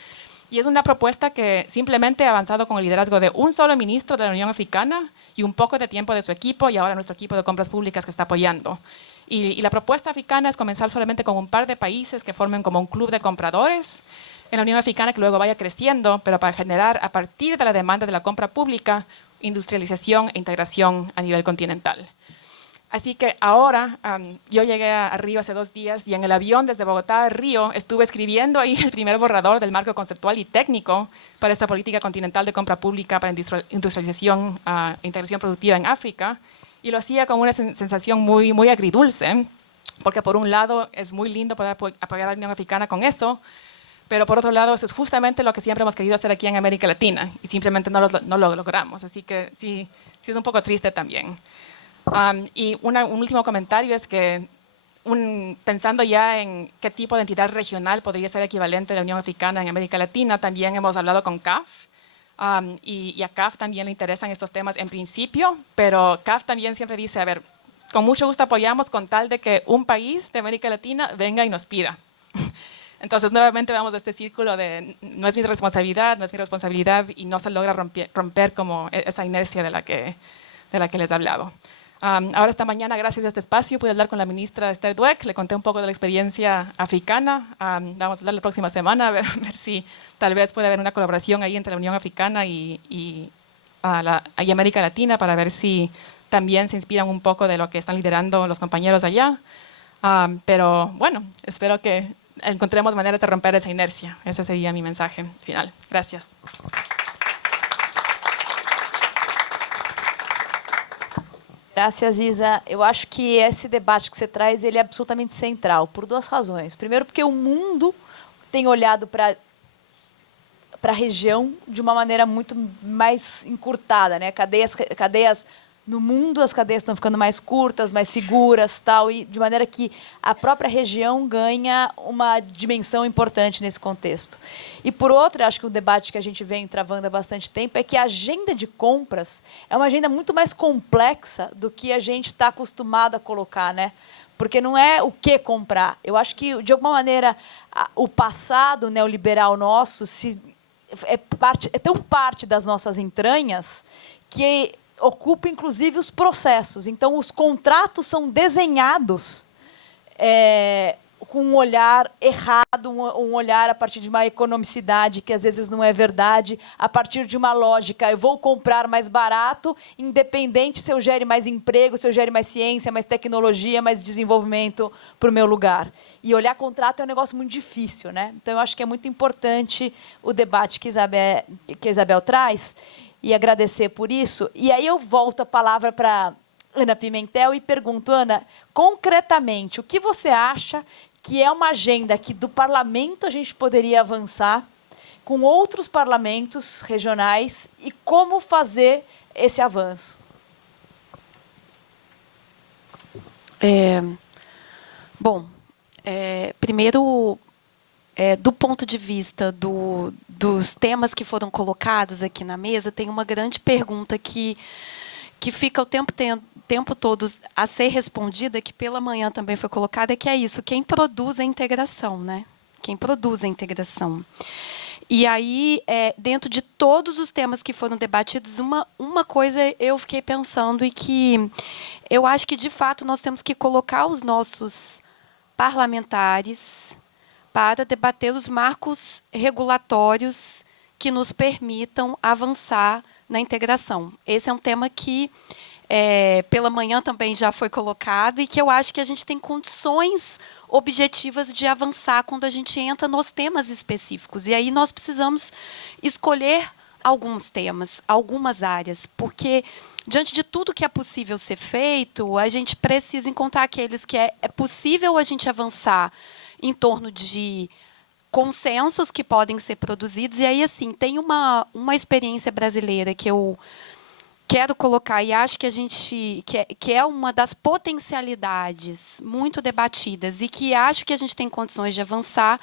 Y es una propuesta que simplemente ha avanzado con el liderazgo de un solo ministro de la Unión Africana y un poco de tiempo de su equipo y ahora nuestro equipo de compras públicas que está apoyando. Y la propuesta africana es comenzar solamente con un par de países que formen como un club de compradores en la Unión Africana que luego vaya creciendo, pero para generar a partir de la demanda de la compra pública, industrialización e integración a nivel continental. Así que ahora, yo llegué a Río hace 2 días y en el avión desde Bogotá a Río estuve escribiendo ahí el primer borrador del marco conceptual y técnico para esta política continental de compra pública para industrialización e integración productiva en África. Y lo hacía con una sensación muy, muy agridulce, porque por un lado es muy lindo poder apoyar a la Unión Africana con eso, pero por otro lado eso es justamente lo que siempre hemos querido hacer aquí en América Latina y simplemente no lo logramos. Así que sí es un poco triste también. Y un último comentario es que pensando ya en qué tipo de entidad regional podría ser equivalente a la Unión Africana en América Latina, también hemos hablado con CAF Y a CAF también le interesan estos temas en principio, pero CAF también siempre dice, a ver, con mucho gusto apoyamos con tal de que un país de América Latina venga y nos pida. Entonces, nuevamente vamos a este círculo de no es mi responsabilidad, y no se logra romper como esa inercia de la que les he hablado. Ahora esta mañana, gracias a este espacio, pude hablar con la ministra Esther Dweck, le conté un poco de la experiencia africana. Vamos a hablar la próxima semana, a ver si tal vez puede haber una colaboración ahí entre la Unión Africana y América Latina para ver si también se inspiran un poco de lo que están liderando los compañeros allá. Pero bueno, espero que encontremos maneras de romper esa inercia. Ese sería mi mensaje final. Gracias. Graças, Isa. Eu acho que esse debate que você traz ele é absolutamente central, por duas razões. Primeiro, porque o mundo tem olhado para a região de uma maneira muito mais encurtada, né? Cadeias no mundo, as cadeias estão ficando mais curtas, mais seguras, tal, e de maneira que a própria região ganha uma dimensão importante nesse contexto. E por outro, acho que o debate que a gente vem travando há bastante tempo é que a agenda de compras é uma agenda muito mais complexa do que a gente está acostumado a colocar, né? Porque não é o que comprar. Eu acho que, de alguma maneira, o passado neoliberal nosso é tão parte das nossas entranhas que ocupa, inclusive, os processos. Então, os contratos são desenhados com um olhar errado, um olhar a partir de uma economicidade que, às vezes, não é verdade, a partir de uma lógica, eu vou comprar mais barato, independente se eu gere mais emprego, se eu gere mais ciência, mais tecnologia, mais desenvolvimento para o meu lugar. E olhar contrato é um negócio muito difícil, né? Então, eu acho que é muito importante o debate que a Isabel traz, e agradecer por isso. E aí eu volto a palavra para Ana Pimentel e pergunto, Ana, concretamente, o que você acha que é uma agenda que do parlamento a gente poderia avançar com outros parlamentos regionais e como fazer esse avanço? Primeiro, do ponto de vista dos temas que foram colocados aqui na mesa, tem uma grande pergunta que fica o tempo todo a ser respondida, que pela manhã também foi colocada, que é isso: quem produz a integração, né? Quem produz a integração. E aí, dentro de todos os temas que foram debatidos, uma coisa eu fiquei pensando e que eu acho que, de fato, nós temos que colocar os nossos parlamentares para debater os marcos regulatórios que nos permitam avançar na integração. Esse é um tema que, pela manhã, também já foi colocado e que eu acho que a gente tem condições objetivas de avançar quando a gente entra nos temas específicos. E aí nós precisamos escolher alguns temas, algumas áreas, porque, diante de tudo que é possível ser feito, a gente precisa encontrar aqueles que é possível a gente avançar em torno de consensos que podem ser produzidos. E aí, assim, tem uma experiência brasileira que eu quero colocar e acho que que é uma das potencialidades muito debatidas e que acho que a gente tem condições de avançar,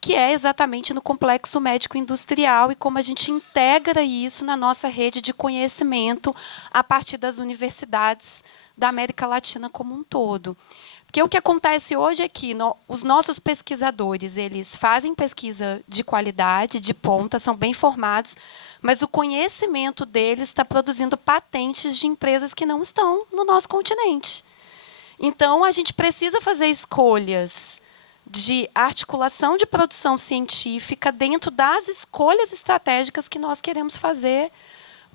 que é exatamente no complexo médico-industrial e como a gente integra isso na nossa rede de conhecimento a partir das universidades da América Latina como um todo. Porque o que acontece hoje é que os nossos pesquisadores, eles fazem pesquisa de qualidade, de ponta, são bem formados, mas o conhecimento deles está produzindo patentes de empresas que não estão no nosso continente. Então, a gente precisa fazer escolhas de articulação de produção científica dentro das escolhas estratégicas que nós queremos fazer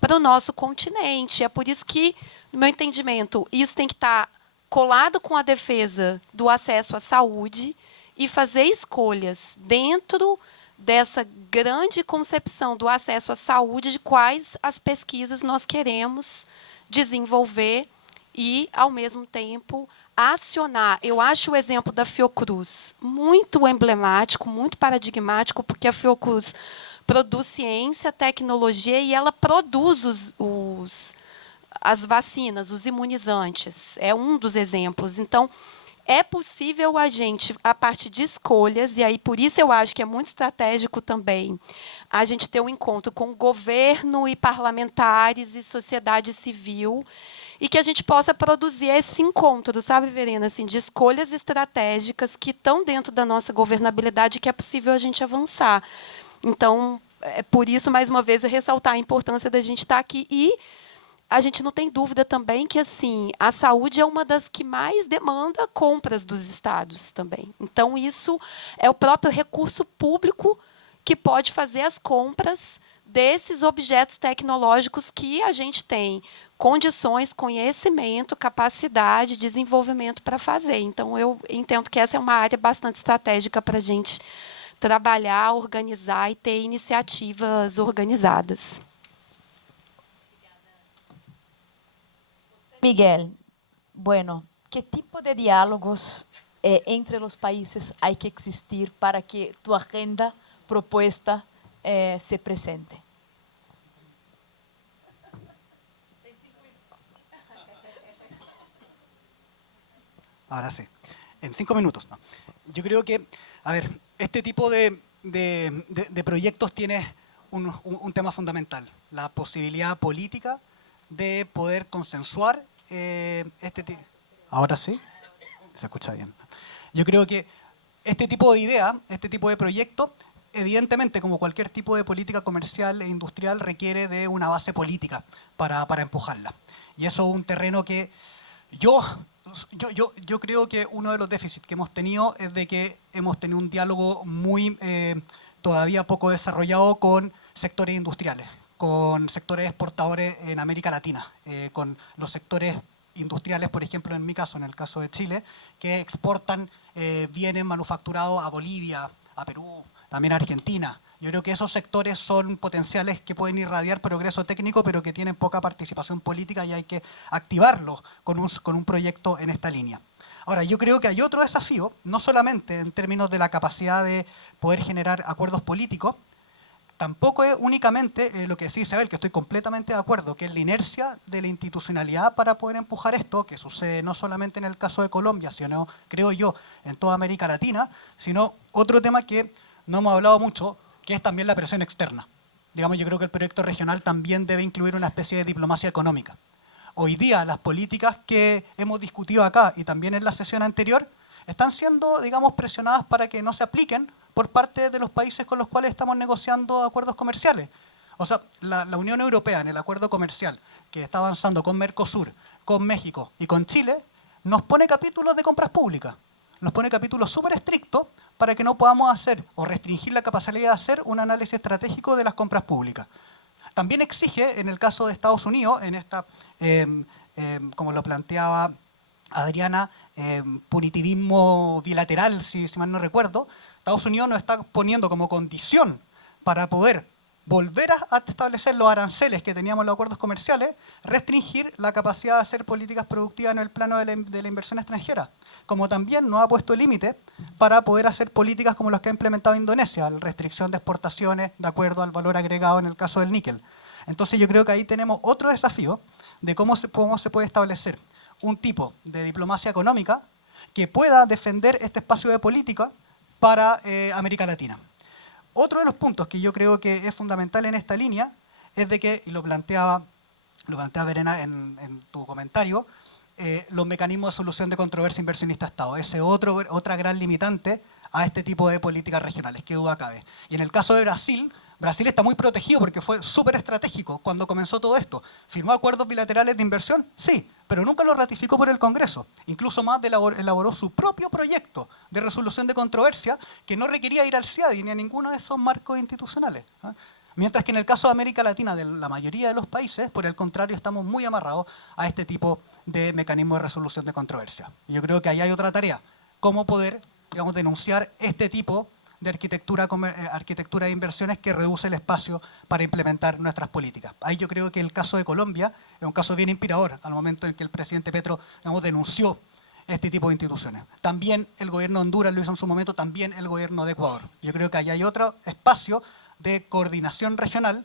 para o nosso continente. É por isso que, no meu entendimento, isso tem que estar colado com a defesa do acesso à saúde e fazer escolhas dentro dessa grande concepção do acesso à saúde, de quais as pesquisas nós queremos desenvolver e, ao mesmo tempo, acionar. Eu acho o exemplo da Fiocruz muito emblemático, muito paradigmático, porque a Fiocruz produz ciência, tecnologia e ela produz as vacinas, os imunizantes. É um dos exemplos. Então, é possível a gente, a partir de escolhas, e aí por isso eu acho que é muito estratégico também a gente ter um encontro com governo e parlamentares e sociedade civil, e que a gente possa produzir esse encontro, sabe, Verena, assim, de escolhas estratégicas que estão dentro da nossa governabilidade, que é possível a gente avançar. Então, é por isso, mais uma vez, ressaltar a importância da gente estar aqui. E a gente não tem dúvida também que assim a saúde é uma das que mais demanda compras dos estados também. Então, isso é o próprio recurso público que pode fazer as compras desses objetos tecnológicos que a gente tem condições, conhecimento, capacidade, desenvolvimento para fazer. Então, eu entendo que essa é uma área bastante estratégica para a gente trabalhar, organizar e ter iniciativas organizadas. Miguel, bueno, ¿qué tipo de diálogos entre los países hay que existir para que tu agenda propuesta se presente? Ahora sí, en 5 minutos. ¿No? Yo creo que, a ver, este tipo de proyectos tiene un tema fundamental, la posibilidad política de poder consensuar Ahora sí, se escucha bien. Yo creo que este tipo de idea, este tipo de proyecto, evidentemente, como cualquier tipo de política comercial e industrial, requiere de una base política para empujarla. Y eso es un terreno que yo creo que uno de los déficits que hemos tenido es de que hemos tenido un diálogo muy todavía poco desarrollado con sectores industriales, con sectores exportadores en América Latina, con los sectores industriales, por ejemplo, en mi caso, en el caso de Chile, que exportan bienes manufacturados a Bolivia, a Perú, también a Argentina. Yo creo que esos sectores son potenciales que pueden irradiar progreso técnico, pero que tienen poca participación política y hay que activarlos con un proyecto en esta línea. Ahora, yo creo que hay otro desafío, no solamente en términos de la capacidad de poder generar acuerdos políticos, tampoco es únicamente lo que decía Isabel, que estoy completamente de acuerdo, que es la inercia de la institucionalidad para poder empujar esto, que sucede no solamente en el caso de Colombia, sino, creo yo, en toda América Latina, sino otro tema que no hemos hablado mucho, que es también la presión externa. Digamos, yo creo que el proyecto regional también debe incluir una especie de diplomacia económica. Hoy día las políticas que hemos discutido acá y también en la sesión anterior están siendo, digamos, presionadas para que no se apliquen por parte de los países con los cuales estamos negociando acuerdos comerciales. O sea, la Unión Europea en el acuerdo comercial que está avanzando con Mercosur, con México y con Chile, nos pone capítulos de compras públicas. Nos pone capítulos súper estrictos para que no podamos hacer o restringir la capacidad de hacer un análisis estratégico de las compras públicas. También exige, en el caso de Estados Unidos, en esta, como lo planteaba Adriana, punitivismo bilateral, si mal no recuerdo, Estados Unidos nos está poniendo como condición para poder volver a establecer los aranceles que teníamos en los acuerdos comerciales, restringir la capacidad de hacer políticas productivas en el plano de la inversión extranjera. Como también nos ha puesto límite para poder hacer políticas como las que ha implementado Indonesia, la restricción de exportaciones de acuerdo al valor agregado en el caso del níquel. Entonces yo creo que ahí tenemos otro desafío de cómo se puede establecer un tipo de diplomacia económica que pueda defender este espacio de política para América Latina. Otro de los puntos que yo creo que es fundamental en esta línea es de que, y lo planteaba Verena en tu comentario, los mecanismos de solución de controversia inversionista-Estado. Ese es otra gran limitante a este tipo de políticas regionales, qué duda cabe. Y en el caso de Brasil, Brasil está muy protegido porque fue súper estratégico cuando comenzó todo esto. ¿Firmó acuerdos bilaterales de inversión? Sí, pero nunca lo ratificó por el Congreso. Incluso más elaboró su propio proyecto de resolución de controversia que no requería ir al CIADI ni a ninguno de esos marcos institucionales. Mientras que en el caso de América Latina, de la mayoría de los países, por el contrario, estamos muy amarrados a este tipo de mecanismos de resolución de controversia. Y yo creo que ahí hay otra tarea, cómo poder, digamos, denunciar este tipo de arquitectura de inversiones que reduce el espacio para implementar nuestras políticas. Ahí yo creo que el caso de Colombia es un caso bien inspirador al momento en que el presidente Petro, digamos, denunció este tipo de instituciones. También el gobierno de Honduras lo hizo en su momento, también el gobierno de Ecuador. Yo creo que ahí hay otro espacio de coordinación regional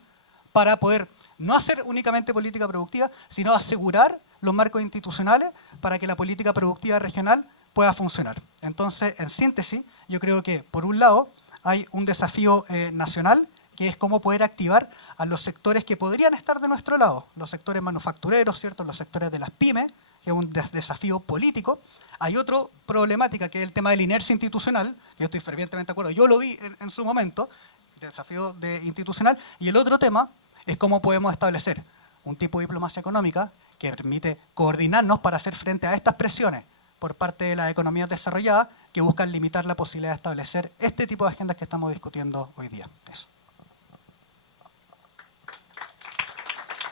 para poder no hacer únicamente política productiva, sino asegurar los marcos institucionales para que la política productiva regional pueda funcionar. Entonces, en síntesis, yo creo que, por un lado, hay un desafío nacional, que es cómo poder activar a los sectores que podrían estar de nuestro lado, los sectores manufactureros, ¿cierto? Los sectores de las pymes, que es un desafío político. Hay otra problemática, que es el tema de la inercia institucional, que yo estoy fervientemente de acuerdo, yo lo vi en su momento, desafío institucional, y el otro tema es cómo podemos establecer un tipo de diplomacia económica que permite coordinarnos para hacer frente a estas presiones por parte de las economías desarrolladas que buscan limitar la posibilidad de establecer este tipo de agendas que estamos discutiendo hoy día. Eso.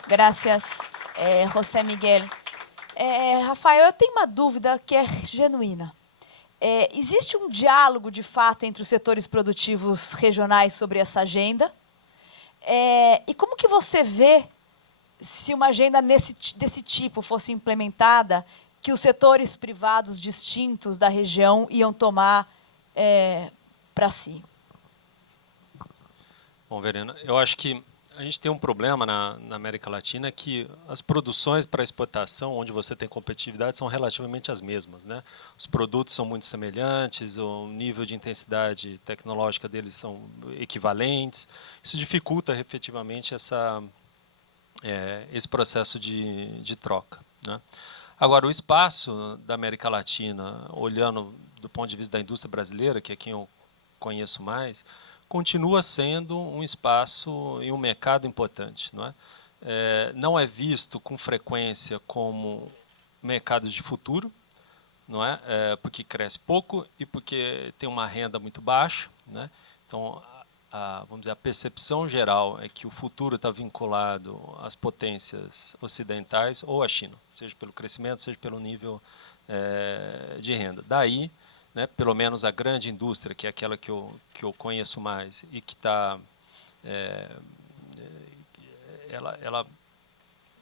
Gracias, José Miguel. Rafael, eu tenho uma dúvida que é genuína. Existe um diálogo, de fato, entre os setores produtivos regionais sobre essa agenda? E como que você vê, se uma agenda desse tipo fosse implementada, que os setores privados distintos da região iam tomar para si? Bom, Verena, eu acho que a gente tem um problema na América Latina que as produções para exportação, onde você tem competitividade, são relativamente as mesmas, né? Os produtos são muito semelhantes, o nível de intensidade tecnológica deles são equivalentes. Isso dificulta efetivamente esse processo de troca, né? Agora, o espaço da América Latina, olhando do ponto de vista da indústria brasileira, que é quem eu conheço mais, continua sendo um espaço e um mercado importante, não é? Não é visto com frequência como mercados de futuro, não é? Porque cresce pouco e porque tem uma renda muito baixa, né? Então, vamos dizer, a percepção geral é que o futuro está vinculado às potências ocidentais ou à China, seja pelo crescimento, seja pelo nível de renda. Daí, né, pelo menos a grande indústria, que é aquela que eu conheço mais e que está,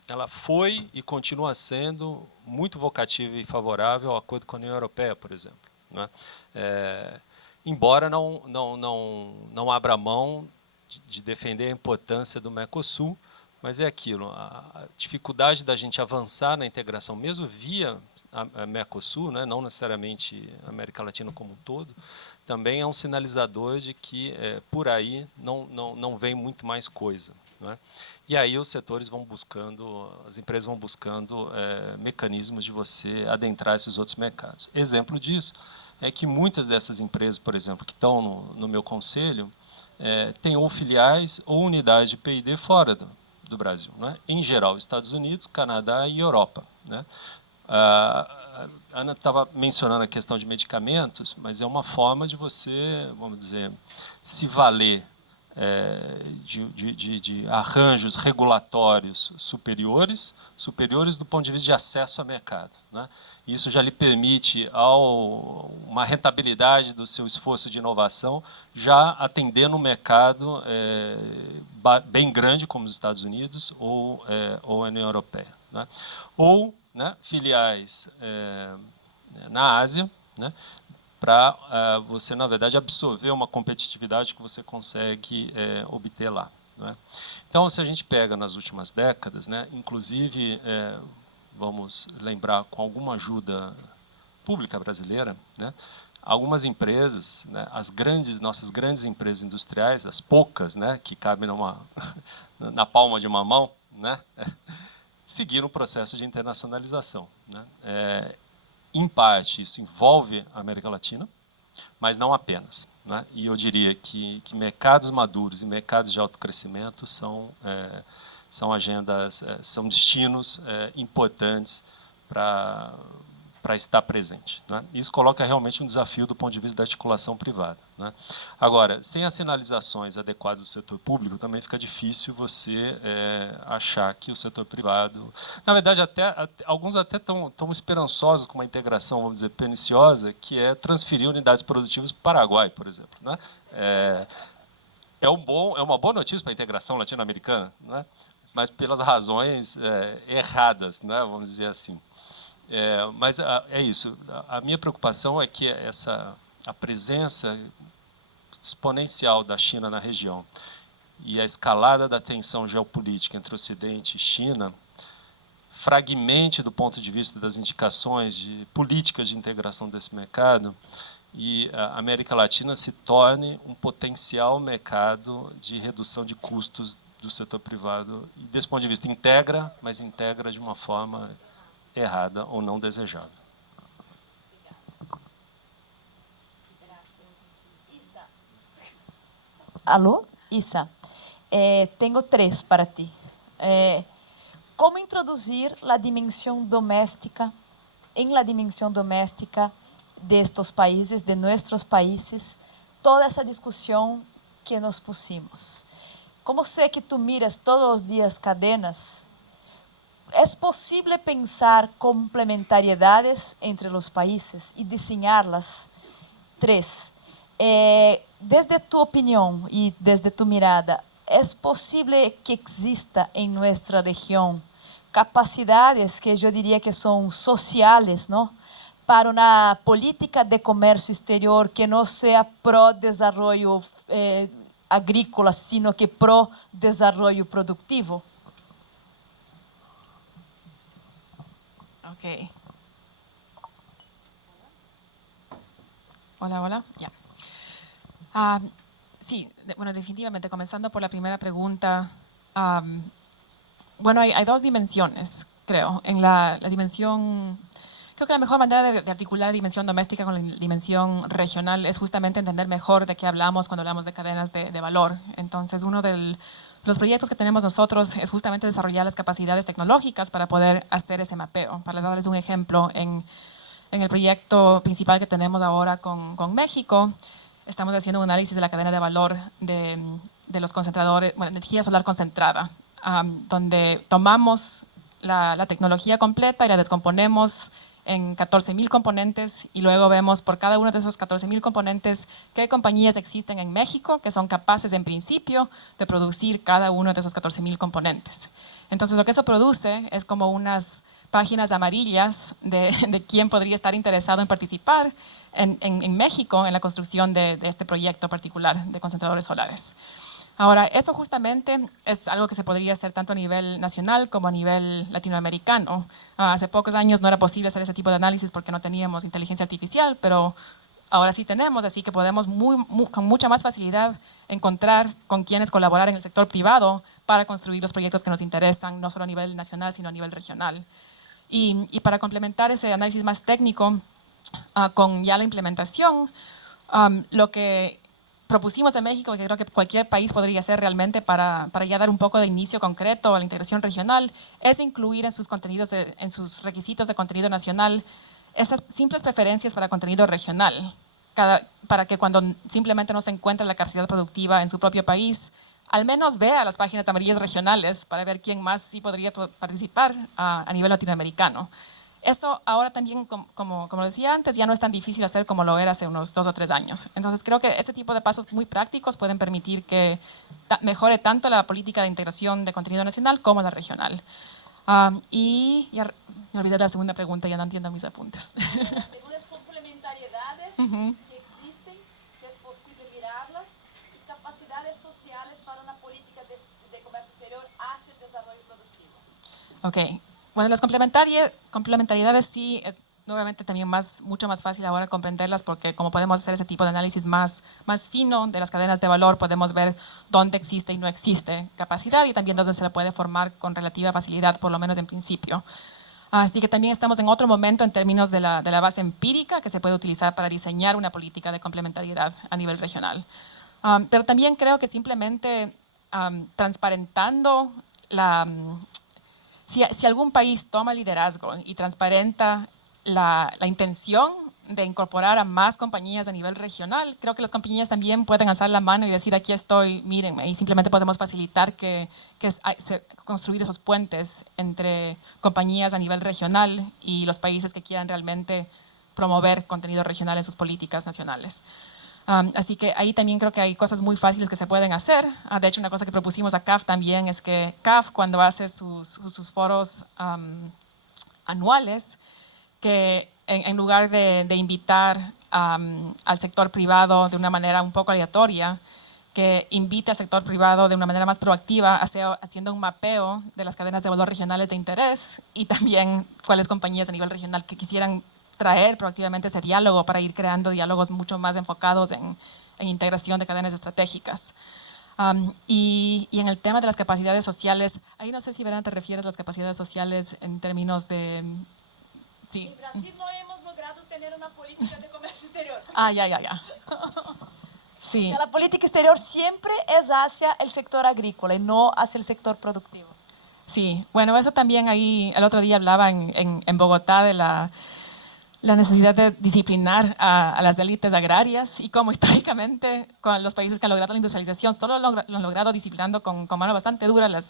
ela foi e continua sendo muito vocativa e favorável ao acordo com a União Europeia, por exemplo, né? Embora não abra mão de defender a importância do Mercosul, mas é aquilo, a dificuldade da gente avançar na integração, mesmo via a Mercosul, né, não necessariamente a América Latina como um todo, também é um sinalizador de que por aí não vem muito mais coisa, né? E aí os setores vão buscando, as empresas vão buscando mecanismos de você adentrar esses outros mercados. Exemplo disso é que muitas dessas empresas, por exemplo, que estão no meu conselho, têm ou filiais ou unidades de P&D fora do Brasil, né? Em geral, Estados Unidos, Canadá e Europa, né? A Ana estava mencionando a questão de medicamentos, mas é uma forma de você, vamos dizer, se valer de arranjos regulatórios superiores do ponto de vista de acesso a mercado, né? Isso já lhe permite uma rentabilidade do seu esforço de inovação, já atender no mercado bem grande, como os Estados Unidos ou a União Europeia, né? Ou, né, filiais na Ásia, né, para você, na verdade, absorver uma competitividade que você consegue obter lá, né? Então, se a gente pega nas últimas décadas, né, inclusive, vamos lembrar, com alguma ajuda pública brasileira, né, algumas empresas, né, nossas grandes empresas industriais, as poucas, né, que cabem na palma de uma mão, né, seguiram o processo de internacionalização, né? Em parte, isso envolve a América Latina, mas não apenas, né? E eu diria que mercados maduros e mercados de alto crescimento são agendas, são destinos importantes para estar presente, né? Isso coloca realmente um desafio do ponto de vista da articulação privada, né? Agora, sem as sinalizações adequadas do setor público, também fica difícil você achar que o setor privado... Na verdade, alguns até estão esperançosos com uma integração, vamos dizer, perniciosa, que é transferir unidades produtivas para o Paraguai, por exemplo, né? É uma boa notícia para a integração latino-americana, né? Mas pelas razões erradas, né? Vamos dizer assim. Mas é isso. A minha preocupação é que a presença exponencial da China na região e a escalada da tensão geopolítica entre Ocidente e China fragmente do ponto de vista das indicações de políticas de integração desse mercado e a América Latina se torne um potencial mercado de redução de custos do setor privado. E, desse ponto de vista, integra, mas integra de uma forma errada ou não desejável. Alô? Isa, tenho três para ti. Como introduzir a dimensão doméstica la dimensión doméstica de estos países, de nuestros países, toda essa discussão que nos pusimos? Como sei que tu miras todos os dias cadenas, ¿es posible pensar complementariedades entre los países y diseñarlas? 3. Desde tu opinión y desde tu mirada, ¿es posible que exista en nuestra región capacidades que yo diría que son sociales, ¿no?, para una política de comercio exterior que no sea pro desarrollo agrícola, sino que pro desarrollo productivo? Ok. Hola, hola. Ya. Sí, bueno, definitivamente, comenzando por la primera pregunta, bueno, hay dos dimensiones, creo. En la dimensión, creo que la mejor manera de articular la dimensión doméstica con la dimensión regional es justamente entender mejor de qué hablamos cuando hablamos de cadenas de valor. Entonces, uno de los proyectos que tenemos nosotros es justamente desarrollar las capacidades tecnológicas para poder hacer ese mapeo. Para darles un ejemplo, en el proyecto principal que tenemos ahora con México, estamos haciendo un análisis de la cadena de valor de los concentradores, bueno, energía solar concentrada, donde tomamos la tecnología completa y la descomponemos en 14,000 componentes y luego vemos por cada uno de esos 14,000 componentes qué compañías existen en México que son capaces en principio de producir cada uno de esos 14,000 componentes. Entonces lo que eso produce es como unas páginas amarillas de quién podría estar interesado en participar en México en la construcción de este proyecto particular de concentradores solares. Ahora, eso justamente es algo que se podría hacer tanto a nivel nacional como a nivel latinoamericano. Hace pocos años no era posible hacer ese tipo de análisis porque no teníamos inteligencia artificial, pero ahora sí tenemos, así que podemos con mucha más facilidad encontrar con quienes colaborar en el sector privado para construir los proyectos que nos interesan, no solo a nivel nacional, sino a nivel regional. Y para complementar ese análisis más técnico con ya la implementación, lo que propusimos en México, que creo que cualquier país podría hacer realmente para ya dar un poco de inicio concreto a la integración regional, es incluir en sus contenidos, en sus requisitos de contenido nacional, esas simples preferencias para contenido regional, para que cuando simplemente no se encuentra la capacidad productiva en su propio país, al menos vea las páginas amarillas regionales para ver quién más sí podría participar a nivel latinoamericano. Eso ahora también, como decía antes, ya no es tan difícil hacer como lo era hace unos 2 o 3 años. Entonces creo que ese tipo de pasos muy prácticos pueden permitir que mejore tanto la política de integración de contenido nacional como la regional. Y ya me olvidé la segunda pregunta, ya no entiendo mis apuntes. Según las complementariedades que existen, si es posible mirarlas, y capacidades sociales para una política de comercio exterior hacia el desarrollo productivo. Ok. Bueno, las complementariedades sí es nuevamente también mucho más fácil ahora comprenderlas porque como podemos hacer ese tipo de análisis más fino de las cadenas de valor, podemos ver dónde existe y no existe capacidad y también dónde se la puede formar con relativa facilidad, por lo menos en principio. Así que también estamos en otro momento en términos de la base empírica que se puede utilizar para diseñar una política de complementariedad a nivel regional. Pero también creo que simplemente transparentando si algún país toma liderazgo y transparenta la intención de incorporar a más compañías a nivel regional, creo que las compañías también pueden alzar la mano y decir aquí estoy, mírenme, y simplemente podemos facilitar construir esos puentes entre compañías a nivel regional y los países que quieran realmente promover contenido regional en sus políticas nacionales. Así que ahí también creo que hay cosas muy fáciles que se pueden hacer. De hecho, una cosa que propusimos a CAF también es que CAF, cuando hace sus foros anuales, que en lugar de invitar al sector privado de una manera un poco aleatoria, que invite al sector privado de una manera más proactiva, haciendo un mapeo de las cadenas de valor regionales de interés y también cuáles compañías a nivel regional que quisieran traer proactivamente ese diálogo para ir creando diálogos mucho más enfocados en integración de cadenas estratégicas. Y en el tema de las capacidades sociales, ahí no sé si Verena te refieres a las capacidades sociales en términos de... Sí. En Brasil no hemos logrado tener una política de comercio exterior. Ya. Sí. O sea, la política exterior siempre es hacia el sector agrícola y no hacia el sector productivo. Sí, bueno, eso también ahí, el otro día hablaba en Bogotá de la necesidad de disciplinar a las élites agrarias y cómo históricamente con los países que han logrado la industrialización solo lo han logrado disciplinando con mano bastante dura las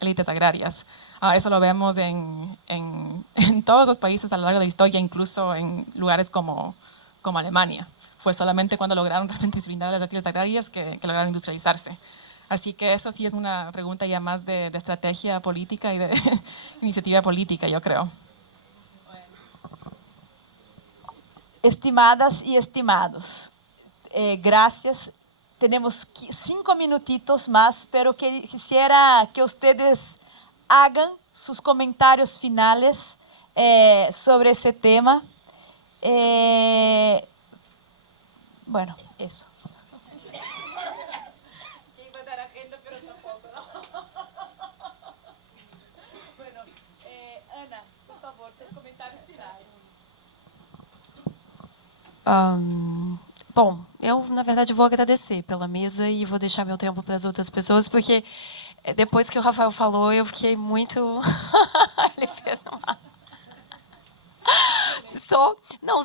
élites agrarias. Eso lo vemos en todos los países a lo largo de la historia, incluso en lugares como Alemania. Fue solamente cuando lograron realmente disciplinar a las élites agrarias que lograron industrializarse. Así que eso sí es una pregunta ya más de estrategia política y de iniciativa política, yo creo. Estimadas y estimados, gracias. Tenemos 5 minutitos más, pero quisiera que ustedes hagan sus comentarios finales sobre ese tema. Bueno, eso. Bueno, Ana, por favor, seus comentários finais. Bom, eu, na verdade, vou agradecer pela mesa e vou deixar meu tempo para as outras pessoas, porque depois que o Rafael falou, eu fiquei muito... Ele fez uma...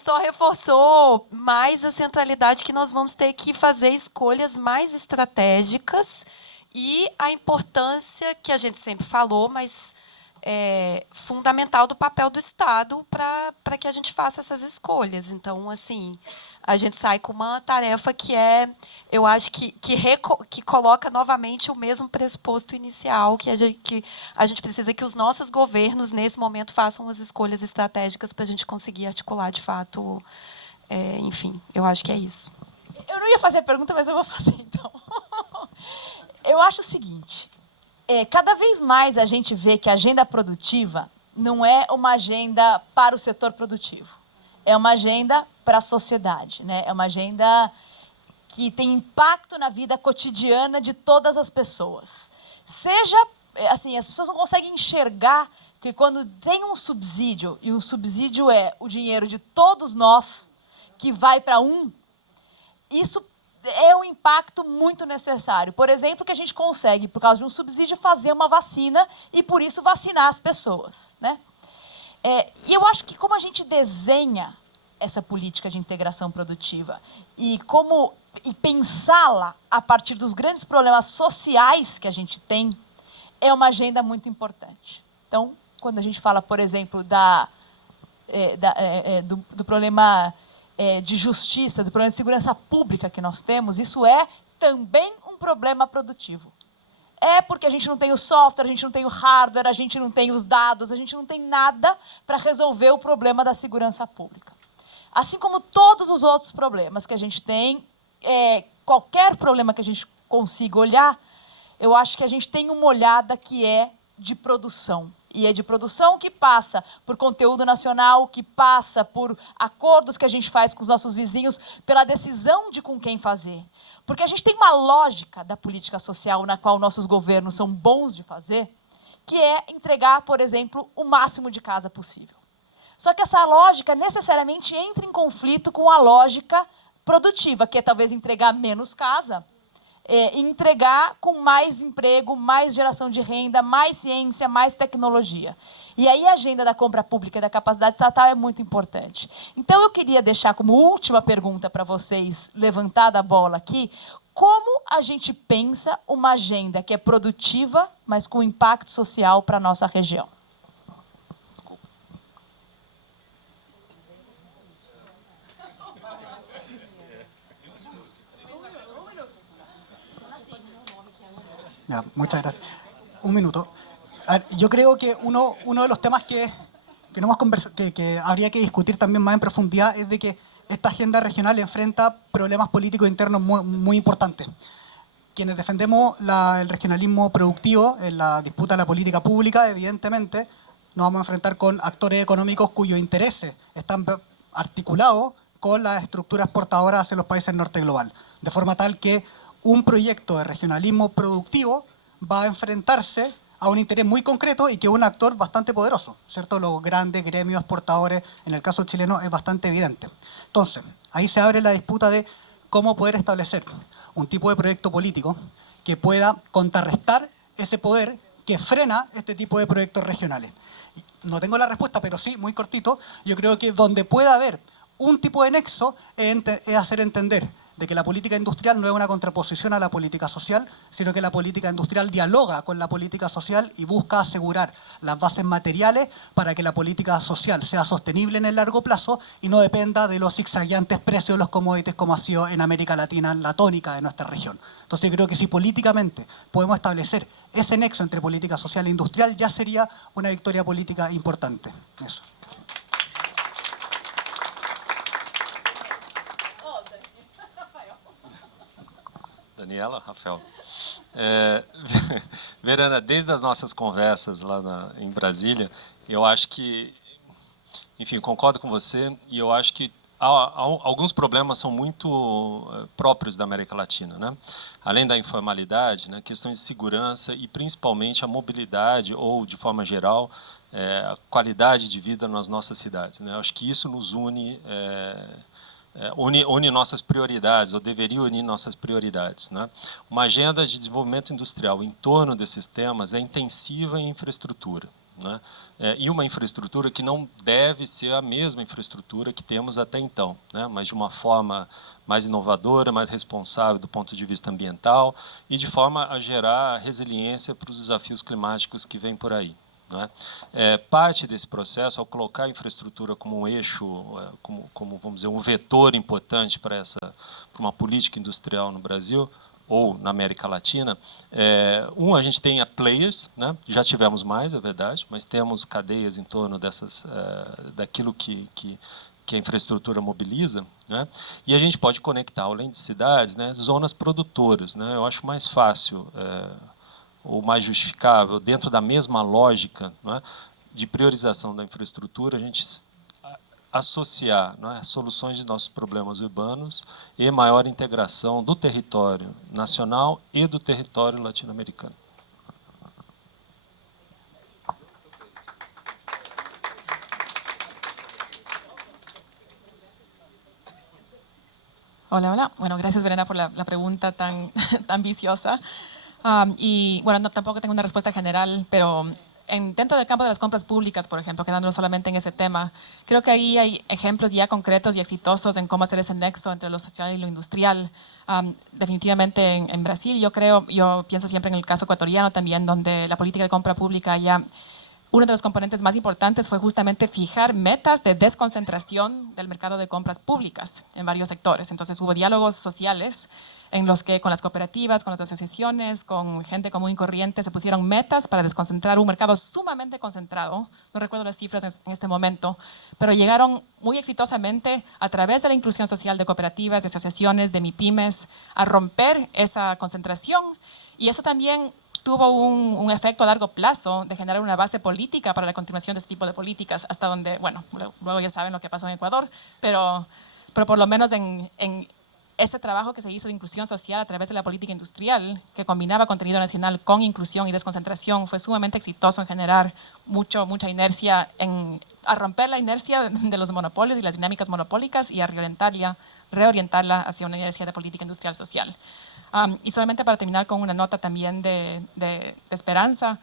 Só reforçou mais a centralidade que nós vamos ter que fazer escolhas mais estratégicas e a importância que a gente sempre falou, mas fundamental do papel do Estado para que a gente faça essas escolhas. Então, assim, a gente sai com uma tarefa que eu acho que coloca novamente o mesmo pressuposto inicial, que a gente precisa que os nossos governos, nesse momento, façam as escolhas estratégicas para a gente conseguir articular, de fato, enfim, eu acho que é isso. Eu não ia fazer a pergunta, mas eu vou fazer, então. Eu acho o seguinte, cada vez mais a gente vê que a agenda produtiva não é uma agenda para o setor produtivo. É uma agenda para a sociedade, né? É uma agenda que tem impacto na vida cotidiana de todas as pessoas. Seja, assim, as pessoas não conseguem enxergar que quando tem um subsídio, e o subsídio é o dinheiro de todos nós, que vai para isso é um impacto muito necessário. Por exemplo, que a gente consegue, por causa de um subsídio, fazer uma vacina e, por isso, vacinar as pessoas, né? E eu acho que como a gente desenha essa política de integração produtiva e pensá-la a partir dos grandes problemas sociais que a gente tem, é uma agenda muito importante. Então, quando a gente fala, por exemplo, do problema de justiça, do problema de segurança pública que nós temos, isso é também um problema produtivo. Porque a gente não tem o software, a gente não tem o hardware, a gente não tem os dados, a gente não tem nada para resolver o problema da segurança pública. Assim como todos os outros problemas que a gente tem, qualquer problema que a gente consiga olhar, eu acho que a gente tem uma olhada que é de produção. E é de produção que passa por conteúdo nacional, que passa por acordos que a gente faz com os nossos vizinhos, pela decisão de com quem fazer. Porque a gente tem uma lógica da política social na qual nossos governos são bons de fazer, que é entregar, por exemplo, o máximo de casa possível. Só que essa lógica necessariamente entra em conflito com a lógica produtiva, que é talvez entregar menos casa, e entregar com mais emprego, mais geração de renda, mais ciência, mais tecnologia. E aí a agenda da compra pública e da capacidade estatal é muito importante. Então eu queria deixar como última pergunta para vocês, levantada a bola aqui, como a gente pensa uma agenda que é produtiva, mas com impacto social para a nossa região? Desculpa. Ya, muchas gracias. Un minuto. A ver, yo creo que uno de los temas que no hemos que habría que discutir también más en profundidad es de que esta agenda regional enfrenta problemas políticos internos muy importantes. quienes defendemos el regionalismo productivo en la disputa de la política pública, evidentemente nos vamos a enfrentar con actores económicos cuyos intereses están articulados con las estructuras portadoras hacia los países norte global, de forma tal que un proyecto de regionalismo productivo va a enfrentarse a un interés muy concreto y que es un actor bastante poderoso, ¿cierto? Los grandes gremios exportadores, en el caso chileno, es bastante evidente. Entonces, ahí se abre la disputa de cómo poder establecer un tipo de proyecto político que pueda contrarrestar ese poder que frena este tipo de proyectos regionales. No tengo la respuesta, pero sí, muy cortito, yo creo que donde pueda haber un tipo de nexo es hacer entender de que la política industrial no es una contraposición a la política social, sino que la política industrial dialoga con la política social y busca asegurar las bases materiales para que la política social sea sostenible en el largo plazo y no dependa de los zigzagueantes precios de los commodities como ha sido en América Latina la tónica de nuestra región. Entonces yo creo que si políticamente podemos establecer ese nexo entre política social e industrial, ya sería una victoria política importante. Eso. Daniela, Rafael. Verena, desde as nossas conversas lá em Brasília, eu acho que, enfim, concordo com você e eu acho que alguns problemas são muito próprios da América Latina, né? Além da informalidade, né, questões de segurança e principalmente a mobilidade ou, de forma geral, a qualidade de vida nas nossas cidades, né? Eu acho que isso nos une une nossas prioridades, ou deveria unir nossas prioridades, né? Uma agenda de desenvolvimento industrial em torno desses temas é intensiva em infraestrutura, né? E uma infraestrutura que não deve ser a mesma infraestrutura que temos até então, né? Mas de uma forma mais inovadora, mais responsável do ponto de vista ambiental e de forma a gerar resiliência para os desafios climáticos que vêm por aí. Parte desse processo, ao colocar a infraestrutura como um eixo, como vamos dizer, um vetor importante para uma política industrial no Brasil ou na América Latina, a gente tem players, né? Já tivemos mais, é verdade, mas temos cadeias em torno daquilo que a infraestrutura mobiliza, né? E a gente pode conectar, além de cidades, né, zonas produtoras, né? Eu acho mais fácil ou mais justificável, dentro da mesma lógica, né, de priorização da infraestrutura, a gente associar, né, soluções de nossos problemas urbanos e maior integração do território nacional e do território latino-americano. Hola, hola. Bueno, gracias Verena por la pregunta tan viciosa. Y bueno, tampoco tengo una respuesta general, pero dentro del campo de las compras públicas, por ejemplo, quedándonos solamente en ese tema, creo que ahí hay ejemplos ya concretos y exitosos en cómo hacer ese nexo entre lo social y lo industrial. Definitivamente en Brasil, yo pienso siempre en el caso ecuatoriano también, donde la política de compra pública ya, uno de los componentes más importantes fue justamente fijar metas de desconcentración del mercado de compras públicas en varios sectores. Entonces hubo diálogos sociales en los que con las cooperativas, con las asociaciones, con gente común y corriente se pusieron metas para desconcentrar un mercado sumamente concentrado. No recuerdo las cifras en este momento, pero llegaron muy exitosamente a través de la inclusión social de cooperativas, de asociaciones, de MIPYMES, a romper esa concentración. Y eso también tuvo un efecto a largo plazo de generar una base política para la continuación de este tipo de políticas, hasta donde, bueno, luego ya saben lo que pasó en Ecuador, pero por lo menos en ese trabajo que se hizo de inclusión social a través de la política industrial, que combinaba contenido nacional con inclusión y desconcentración, fue sumamente exitoso en generar mucha inercia, a romper la inercia de los monopolios y las dinámicas monopólicas y a reorientarla hacia una inercia de política industrial social. Y solamente para terminar con una nota también de esperanza,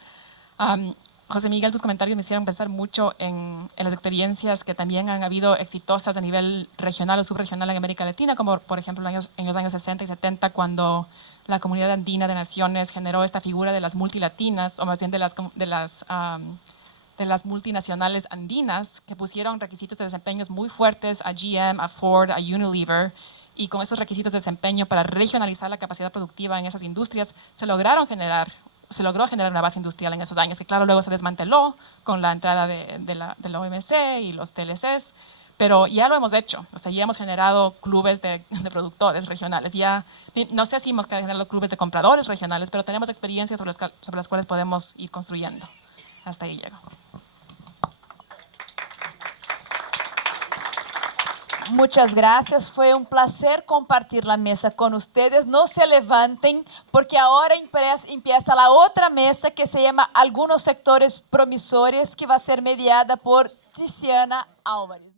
José Miguel, tus comentarios me hicieron pensar mucho en las experiencias que también han habido exitosas a nivel regional o subregional en América Latina, como por ejemplo en los años 60 y 70, cuando la Comunidad Andina de Naciones generó esta figura de las multilatinas, o más bien de las multinacionales andinas, que pusieron requisitos de desempeños muy fuertes a GM, a Ford, a Unilever, y con esos requisitos de desempeño para regionalizar la capacidad productiva en esas industrias, se logró generar una base industrial en esos años, que claro, luego se desmanteló con la entrada de la OMC y los TLCs, pero ya lo hemos hecho. O sea, ya hemos generado clubes de productores regionales. Ya, no sé si hemos generado clubes de compradores regionales, pero tenemos experiencias sobre las cuales podemos ir construyendo. Hasta ahí llego. Muchas gracias, fue un placer compartir la mesa con ustedes. No se levanten porque ahora empieza la otra mesa que se llama Algunos sectores promisores, que va a ser mediada por Tiziana Álvares.